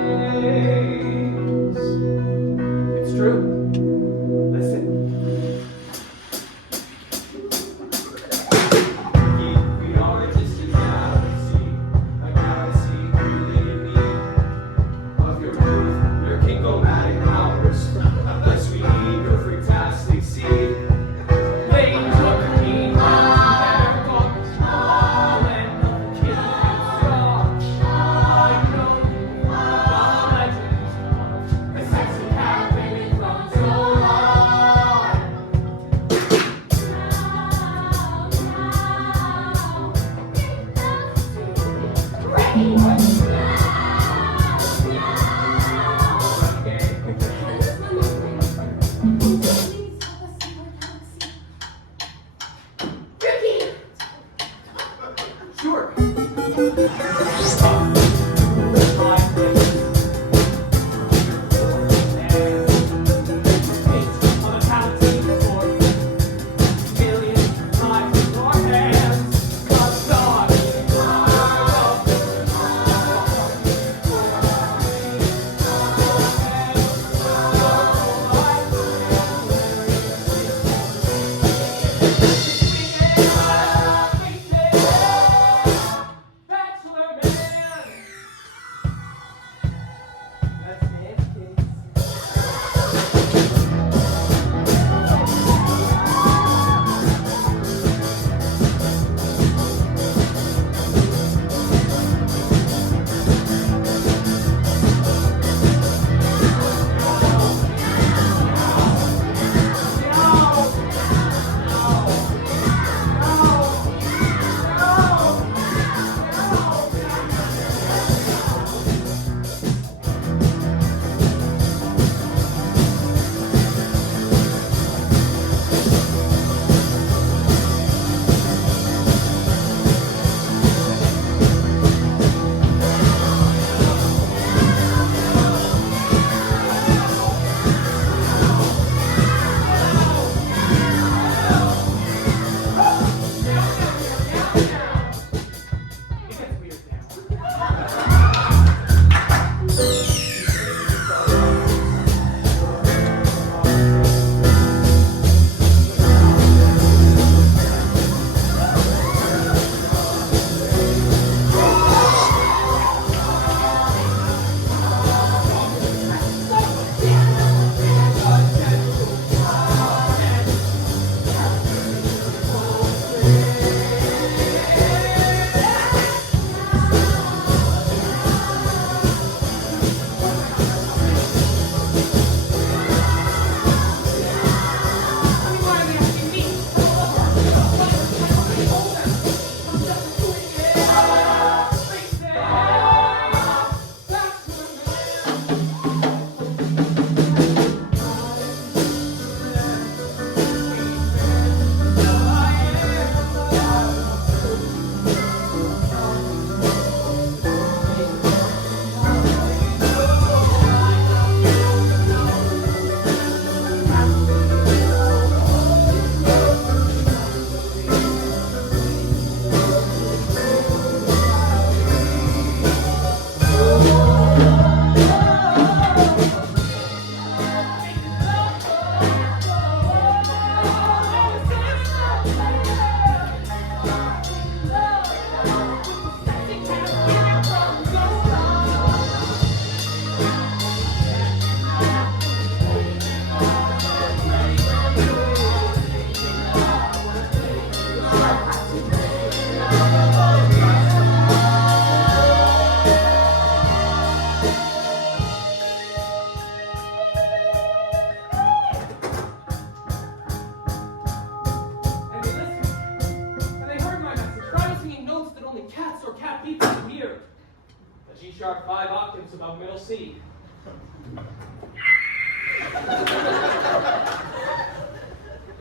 sharp 5 octaves above middle C.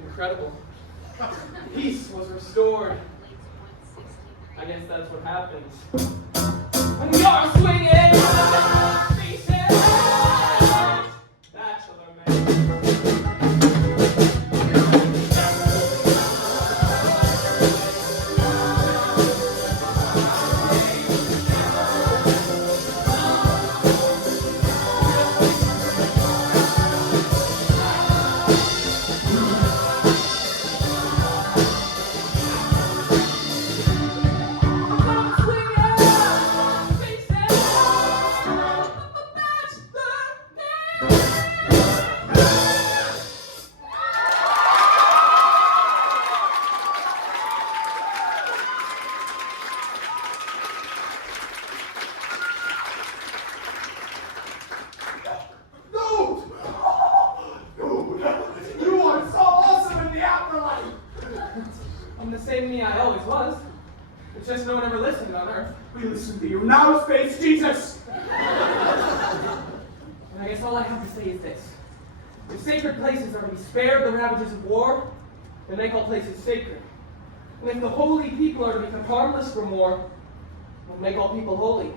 Incredible. Peace was restored. I guess that's what happens when we are swinging pieces. Bachelor man. Dude! Dude! You are so awesome in the afterlife! I'm the same me I always was. It's just no one ever listened on Earth. We listen to you now, Space Jesus! And I guess all I have to say is this. If sacred places are to be spared the ravages of war, then make all places sacred. And if the holy people are to become harmless from war, then make all people holy.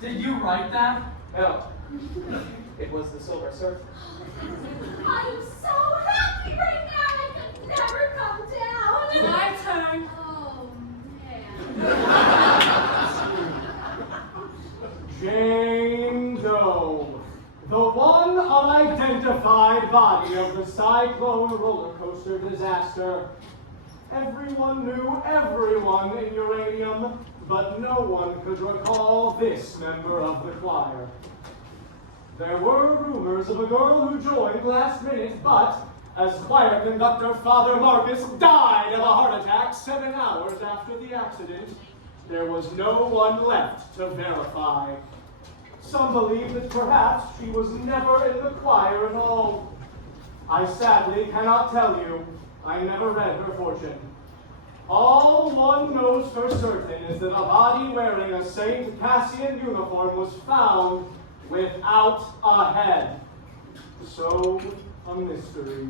Did you write that? No. It was the Silver Surfer. I'm so happy right now. I could never come down. My turn. Oh, man. Jane Doe, the one unidentified body of the Cyclone roller coaster disaster. Everyone knew everyone in uranium, but no one could recall this member of the choir. There were rumors of a girl who joined last minute, but as choir conductor Father Marcus died of a heart attack 7 hours after the accident, there was no one left to verify. Some believe that perhaps she was never in the choir at all. I sadly cannot tell you. I never read her fortune. All one knows for certain is that a body wearing a St. Cassian uniform was found without a head. So, a mystery.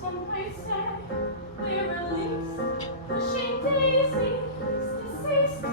Some may say we're released, pushing daisies, deceased,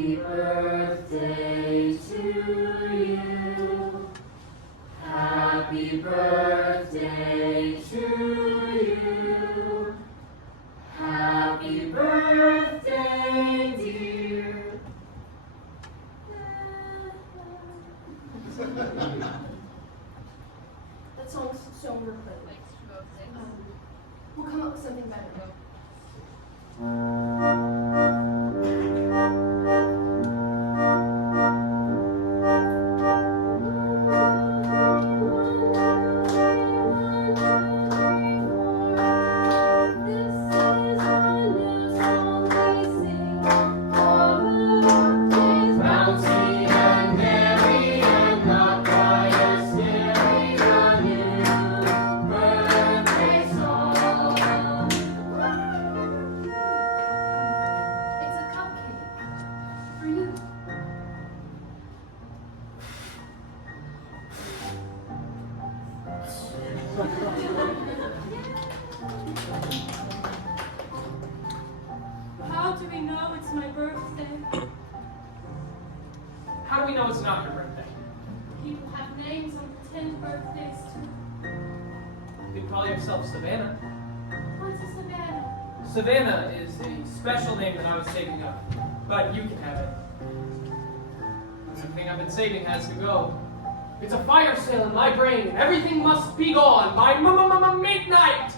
Happy birthday to you. Happy birthday to you. Happy birthday, dear. That song's so overplayed. We'll come up with something better. How do we know it's my birthday? How do we know it's not your birthday? People have names on pretend birthdays too. You call yourself Savannah. What's a Savannah? Savannah is a special name that I was saving up, but you can have it. Everything I've been saving has to go. It's a fire sale in my brain. Everything must be gone by midnight.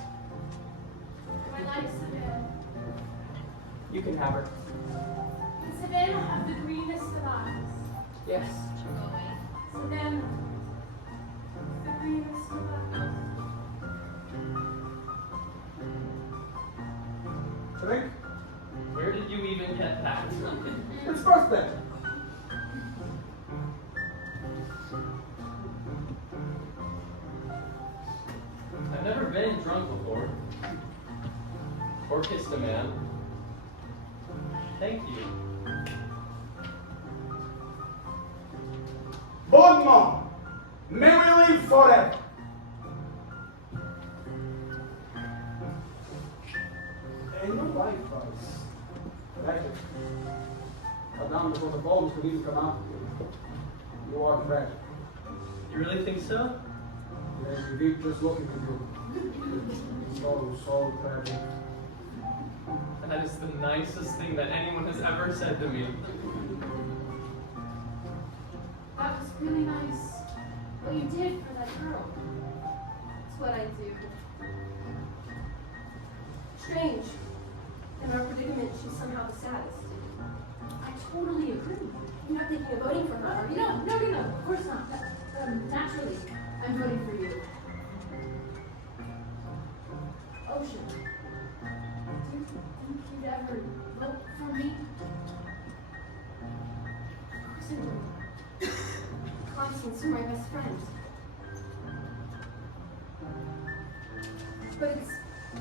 I like Savannah. You can have her. And Savannah have the greenest of eyes. Yes. Savannah, the greenest of eyes. Drink? Where did you even get that? It's birthday. I've never been drunk before. Or kissed a man. Thank you. Bon mom, may we live forever. And your life was tragic. Cut down before the bones could even come out. You are tragic. You really think so? Yes, you did just looking at you. So tragic. That is the nicest thing that anyone has ever said to me. That was really nice. What you did for that girl. It's what I do. Strange. In our predicament, she's somehow the saddest. I totally agree. You're not thinking of voting for her, are you? No. Of course not. Naturally, I'm voting for you. Ocean, do you think you'd ever vote for me? Of course I would. Constance, you're my best friend. But it's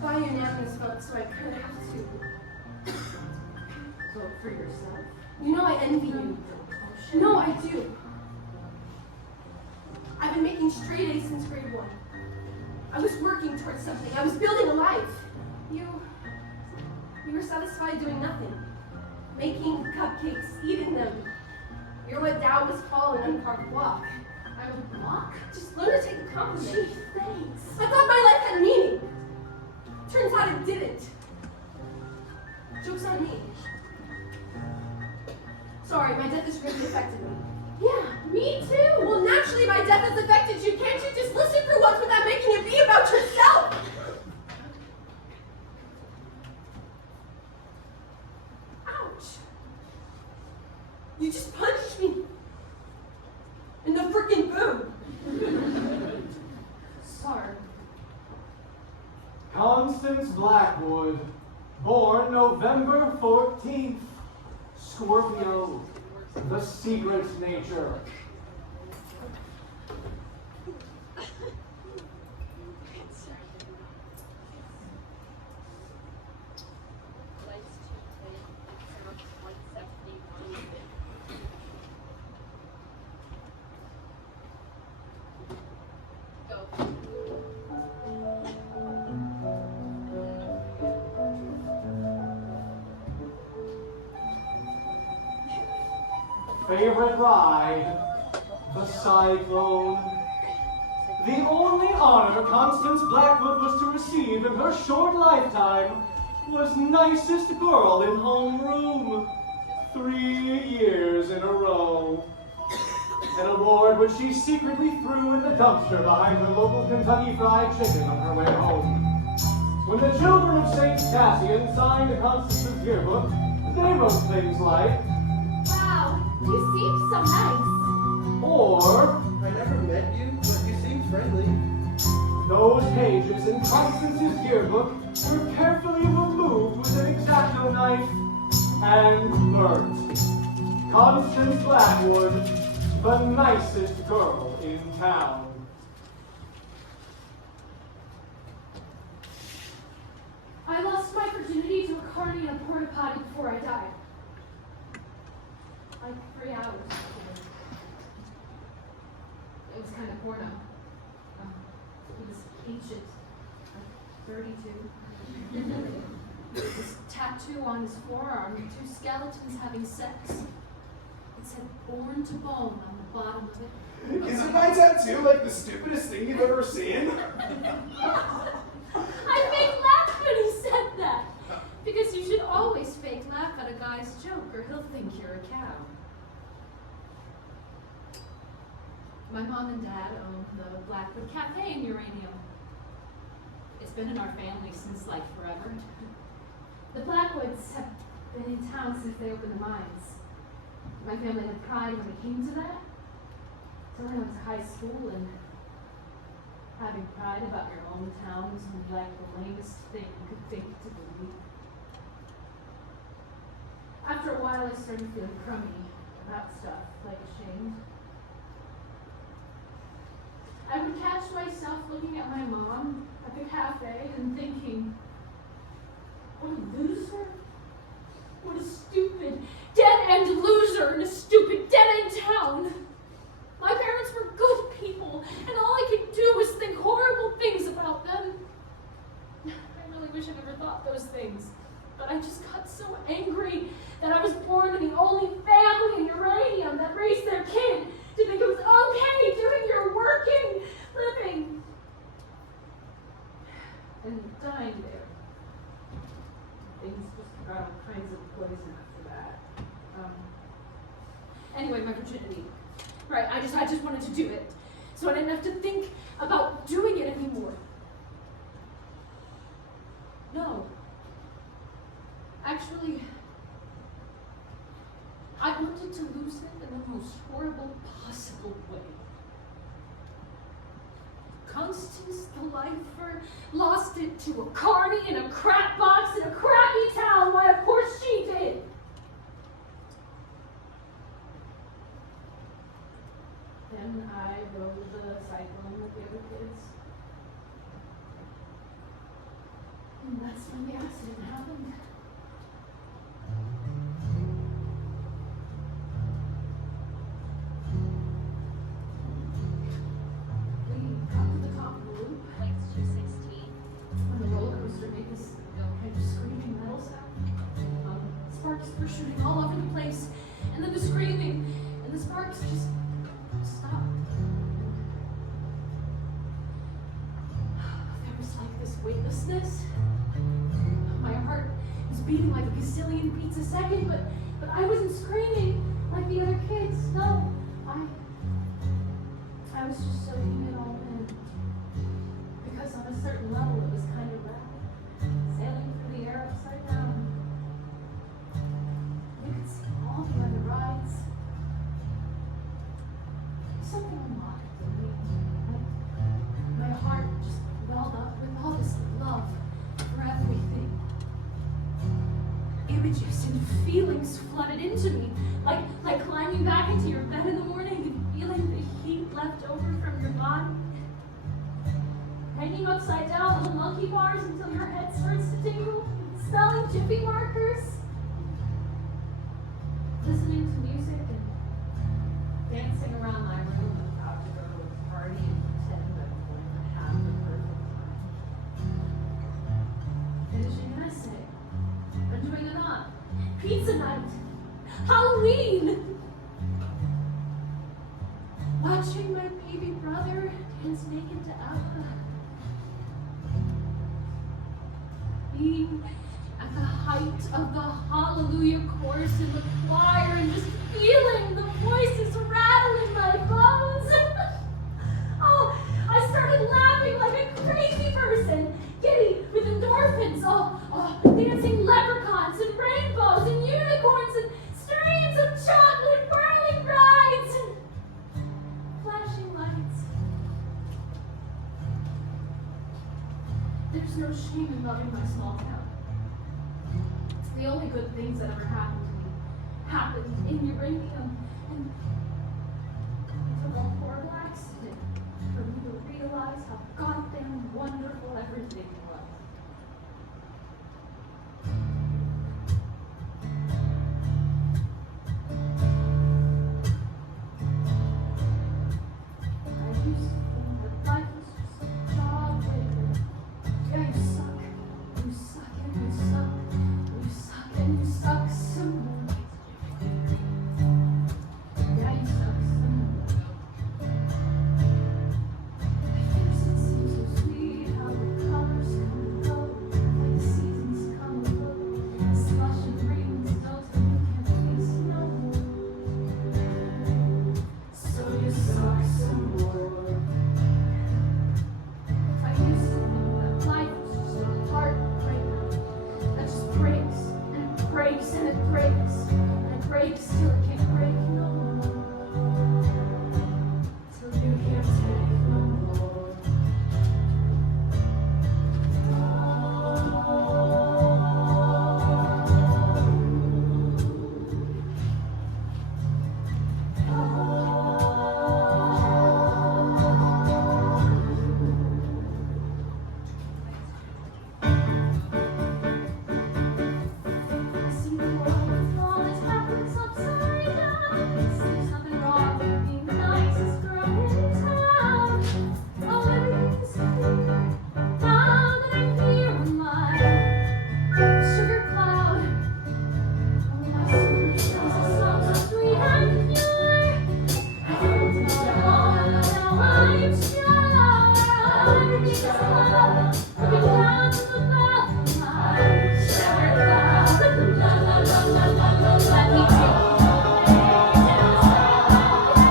by unanimous vote, so I kind of have to. Vote for yourself. You know I envy you. No, I do. I've been making straight A's since grade 1. I was working towards something. I was building a life. You were satisfied doing nothing. Making cupcakes, eating them. You're what Dow was calling an uncarved block. I would block? Just learn to take a compliment. Gee, thanks. I thought my life had meaning. Turns out it didn't. Joke's on me. Sorry, my death has really affected me. Yeah, me too. Well, naturally my death has affected you. Can't you just listen for once without making it be about yourself? Ouch. You just punched me. In the freaking boob. Sorry. Constance Blackwood, born November 14th, Scorpio, the secret nature. favorite ride, the Cyclone. The only honor Constance Blackwood was to receive in her short lifetime was nicest girl in homeroom. 3 years in a row. An award which she secretly threw in the dumpster behind her local Kentucky Fried Chicken on her way home. When the children of St. Cassian signed Constance's yearbook, they wrote things like, Wow, you seem so nice. or, I never met you, but you seem friendly. those pages in Constance's yearbook were carefully removed with an X-Acto knife and burnt. Constance Blackwood, the nicest girl in town. I lost my virginity to a carny in a porta potty before I died. Like 3 hours. It was kind of porno. It was ancient. Like 32. This tattoo on his forearm, 2 skeletons having sex. It said "born to bone" on the bottom of it. Isn't my tattoo like the stupidest thing you've ever seen? I fake laughed when he said that. Because you should always fake laugh at a guy's joke or he'll think you're a cow. My mom and dad own the Blackwood Cafe in Uranium. It's been in our family since like forever. The Blackwoods have been in town since they opened the mines. My family had pride when it came to that. So when I went to high school and having pride about your own town was like the lamest thing you could think to believe. After a while I started feeling crummy about stuff, like ashamed. I would catch myself looking at my mom at the cafe and thinking, what a loser. What a stupid, dead-end loser in a stupid, dead-end town. My parents were good people, and all I could do was think horrible things about them. I really wish I never thought those things, but I just got so angry that I was born in the only family in Uranium that raised their kid to think it was okay doing your working living and dying there. Things just got all kinds of poison after that. Anyway, my virginity. Right, I just wanted to do it. So I didn't have to think about doing it anymore. No. Actually, I wanted to lose it in the most horrible possible way. Constance the lifer lost it to a carny in a crap box in a crappy town. Why, of course she did. Then I rode the Cyclone with the other kids. And that's when the accident happened. We got to the top of the loop. When the roller coaster made this kind of screaming metal sound. Sparks were shooting all over the place. And then the screaming and the sparks just stopped. There was like this weightlessness. My heart was beating like a gazillion beats a second, but I wasn't screaming like the other kids. No, I was just soaking it all in. Because on a certain level it was kind of rad, sailing through the air upside down. You could see all the other rides. Something unlocked in me. My heart just welled up with all this love for everything. Images and feelings flooded into me, like climbing back into your bed in the morning and feeling the heat left over from your body. Hanging upside down on the monkey bars until your head starts to tingle, smelling Jiffy markers. Listening to music and dancing around my room and about to go to a party and pretend I'm going to have the perfect time. Finishing an essay, enjoying a nut, pizza night, Halloween. watching my baby brother dance naked to ABBA, being at the height of the Hallelujah chorus in the choir and just feeling the voices rattle in my bones. Oh, I started laughing like a crazy person, giddy with endorphins, dancing leprechauns and rainbows and unicorns and streams of chocolate whirling brides and flashing lights. There's no shame in loving my small town. The only good things that ever happened to me happened in uranium, and it took a horrible accident for me to realize how goddamn wonderful everything was. I used to think that life was just a job breaker. Yeah, you suck, and you suck, and you suck, and you suck, and you suck some more. Yeah, you suck some more. At first it seems so sweet how the colors come and go, like the seasons come and go. The slush and rain still till you can't face no more. So you suck some more. I used to think that life was just a heartbreaker that just breaks and it breaks and it breaks and it breaks till it can't break no more. Till you can't take no more. I see the world with all its backwards upside down. There's nothing wrong with being the nicest girl in town. Oh, everything's clear now that I'm here on my sugar cloud. Oh, my sweet Jesus, so sweet and pure. I don't know how I'm sure everything's love. Looking down to the bottom of my sugar cloud. La la la la la la, let me take you away to the sky.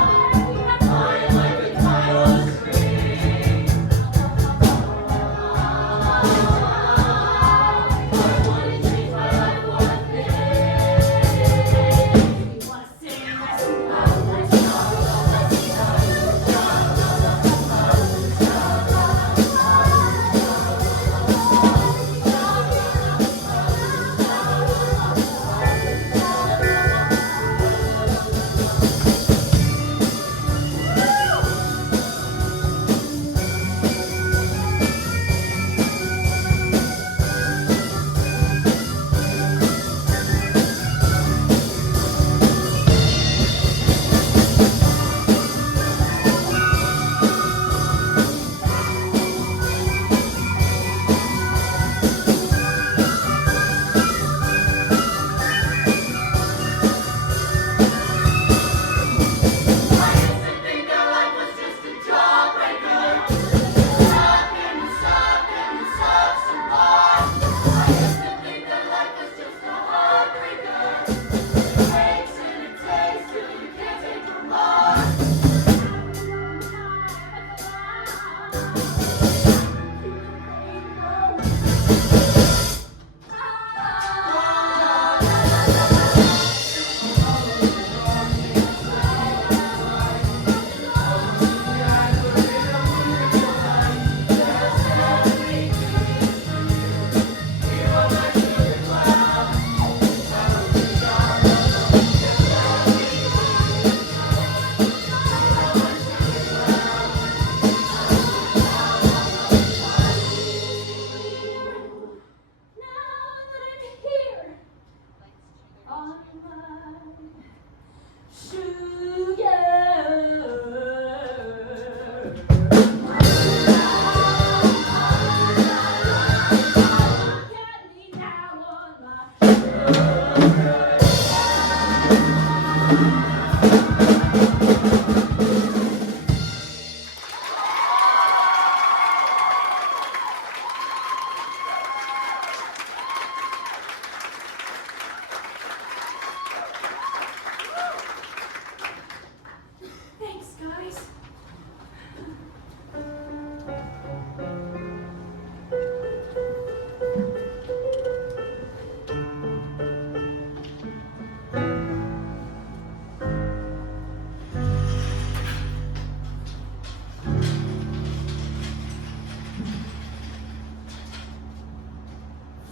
That's why every time was free. I wanna change my life for a thing. You wanna sing? Let's go. Let's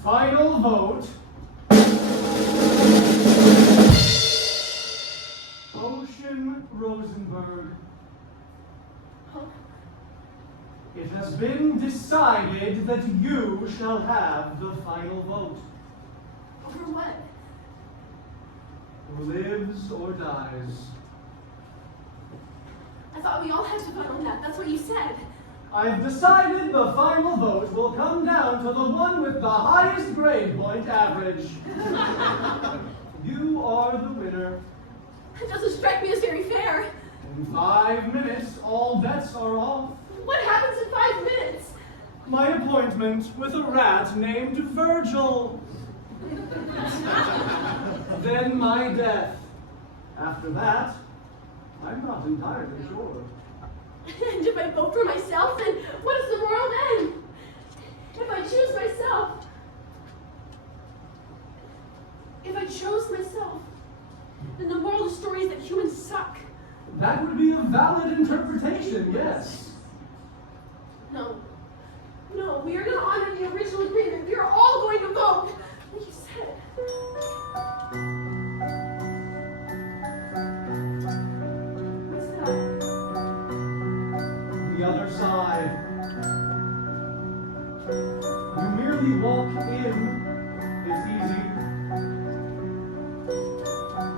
Final vote. Ocean Rosenberg. It has been decided that you shall have the final vote. Over what? Who lives or dies. I thought we all had to vote on that. That's what you said. I've decided the final vote will come down to the one with the highest grade point average. You are the winner. It doesn't strike me as very fair. In 5 minutes, all bets are off. What happens in 5 minutes? My appointment with a rat named Virgil. Then my death. After that, I'm not entirely sure. And if I vote for myself, then what is the moral then? If I choose myself, then the moral of the story is that humans suck. That would be a valid interpretation, yes. No, we are going to honor the original agreement. We are all going to vote, like you said. What's that? The other side. You merely walk in. It's easy.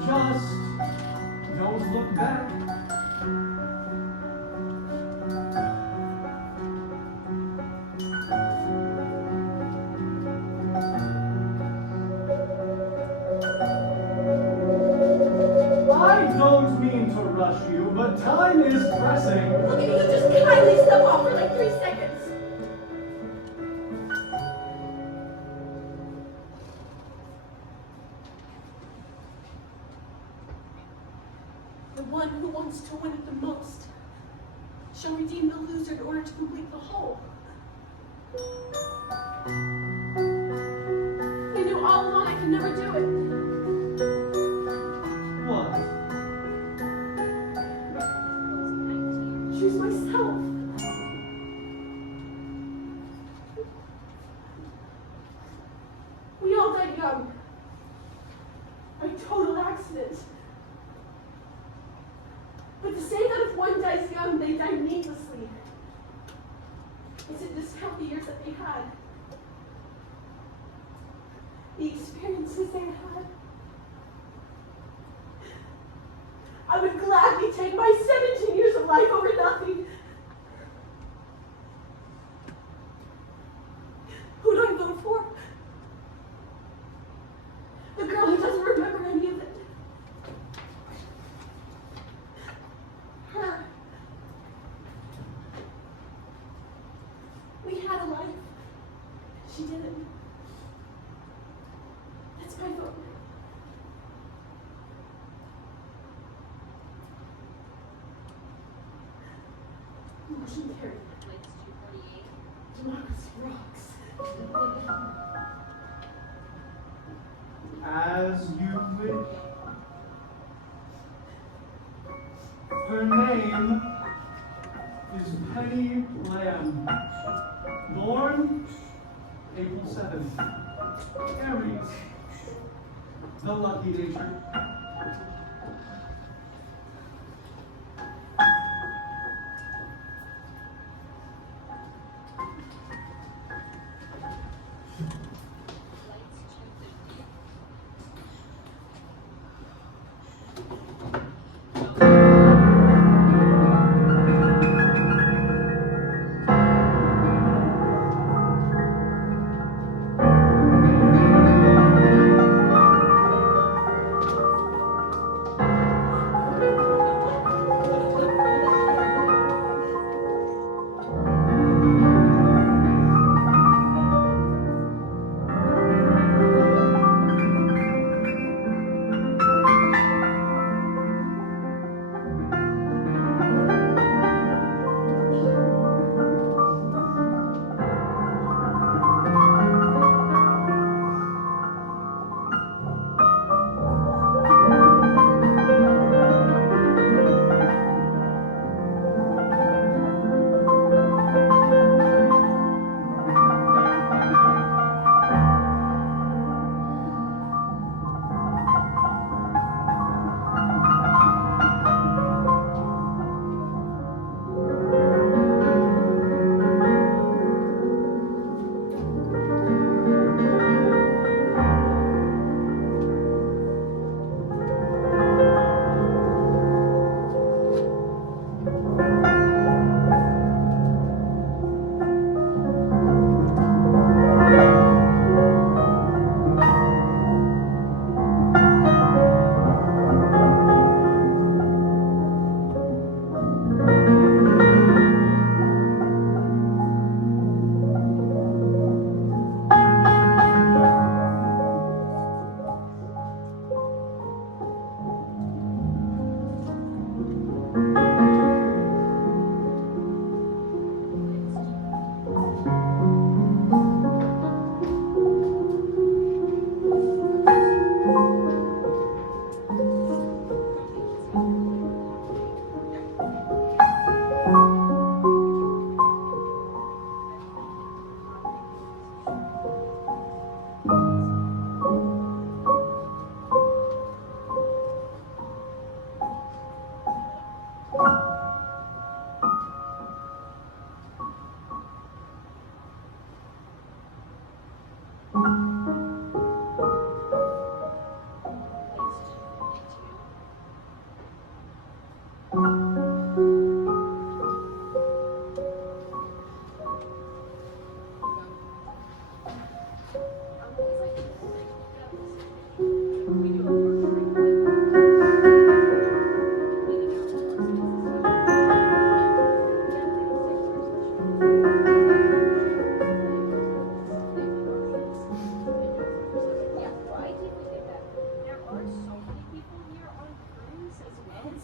Just don't look back. I don't mean to rush you, but time is pressing. Look at you, just kindly step off for like 3 seconds. The one who wants to win it the most shall redeem the loser in order to complete the whole. I knew all along I could never do it. What? Choose myself. We all died young. By total accident. But to say that if one dies young, they die needlessly, is to discount the years that they had. The experiences they had. I would gladly take my 17 years of life over nothing. Who do I vote for? The girl who doesn't remember any of it. Her. We had a life. She didn't. That's my vote. Motion carried. Democracy rocks. As you wish. Her name is Penny Lamb. Born April 7th. Aries. The lucky nature.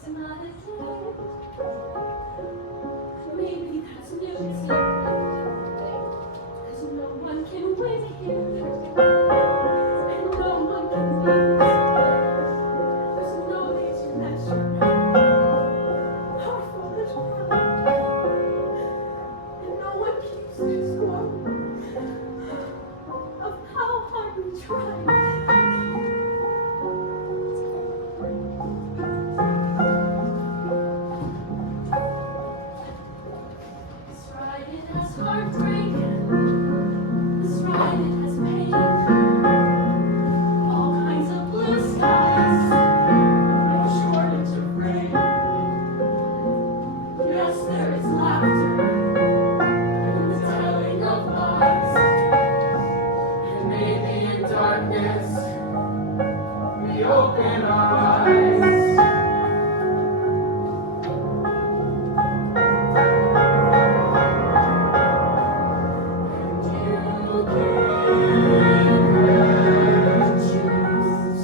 another day. Maybe that's news. 'Cause no one can win here. And no one can lose. There's no way to measure our foolish pride. And no one keeps score of how hard we tried. This ride, it has heartbreak. This ride, it has pain. All kinds of blue skies. No shortage of rain. Yes, there is laughter in the telling of lies. And maybe in darkness, we open our eyes. And you give her choose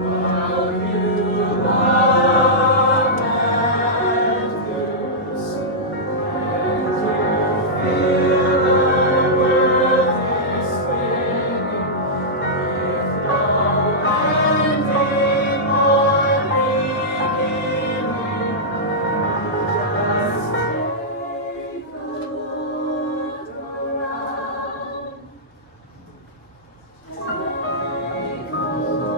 while you love and lose. And you feel the world is spinning with no ending or beginning. Just take a look around. Take a look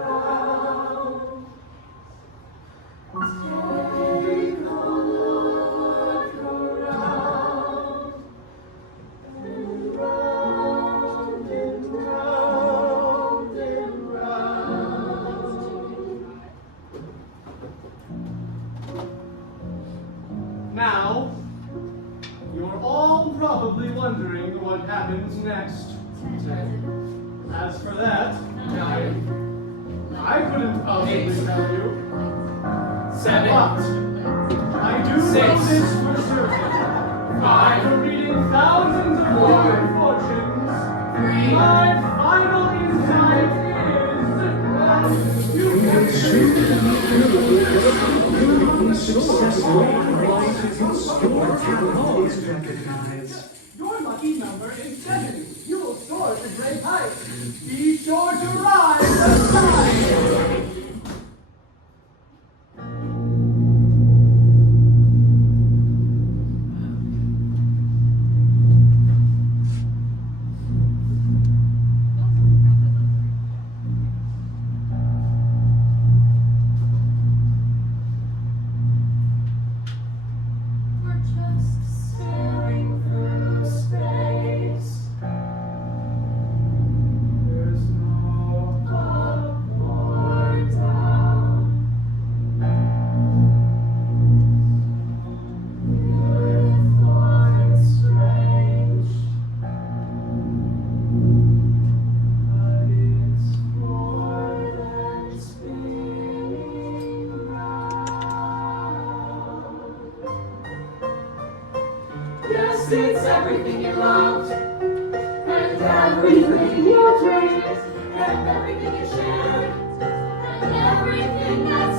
around. Take a look around. And round and round and round. Now, you're all probably wondering what happens next. As for that, I couldn't possibly tell you. 7, But I do know 6, this for certain. 5, After reading thousands of good fortunes, 3, my final insight is you can Your lucky number is 70. You will soar to great heights. Be sure to rise aside. We're just sailing through space. There's no Up or down. Beautiful and strange. But it's More than spinning round. Yes, it's everything you loved, And everything you dreamed. And everything you shared. And everything that's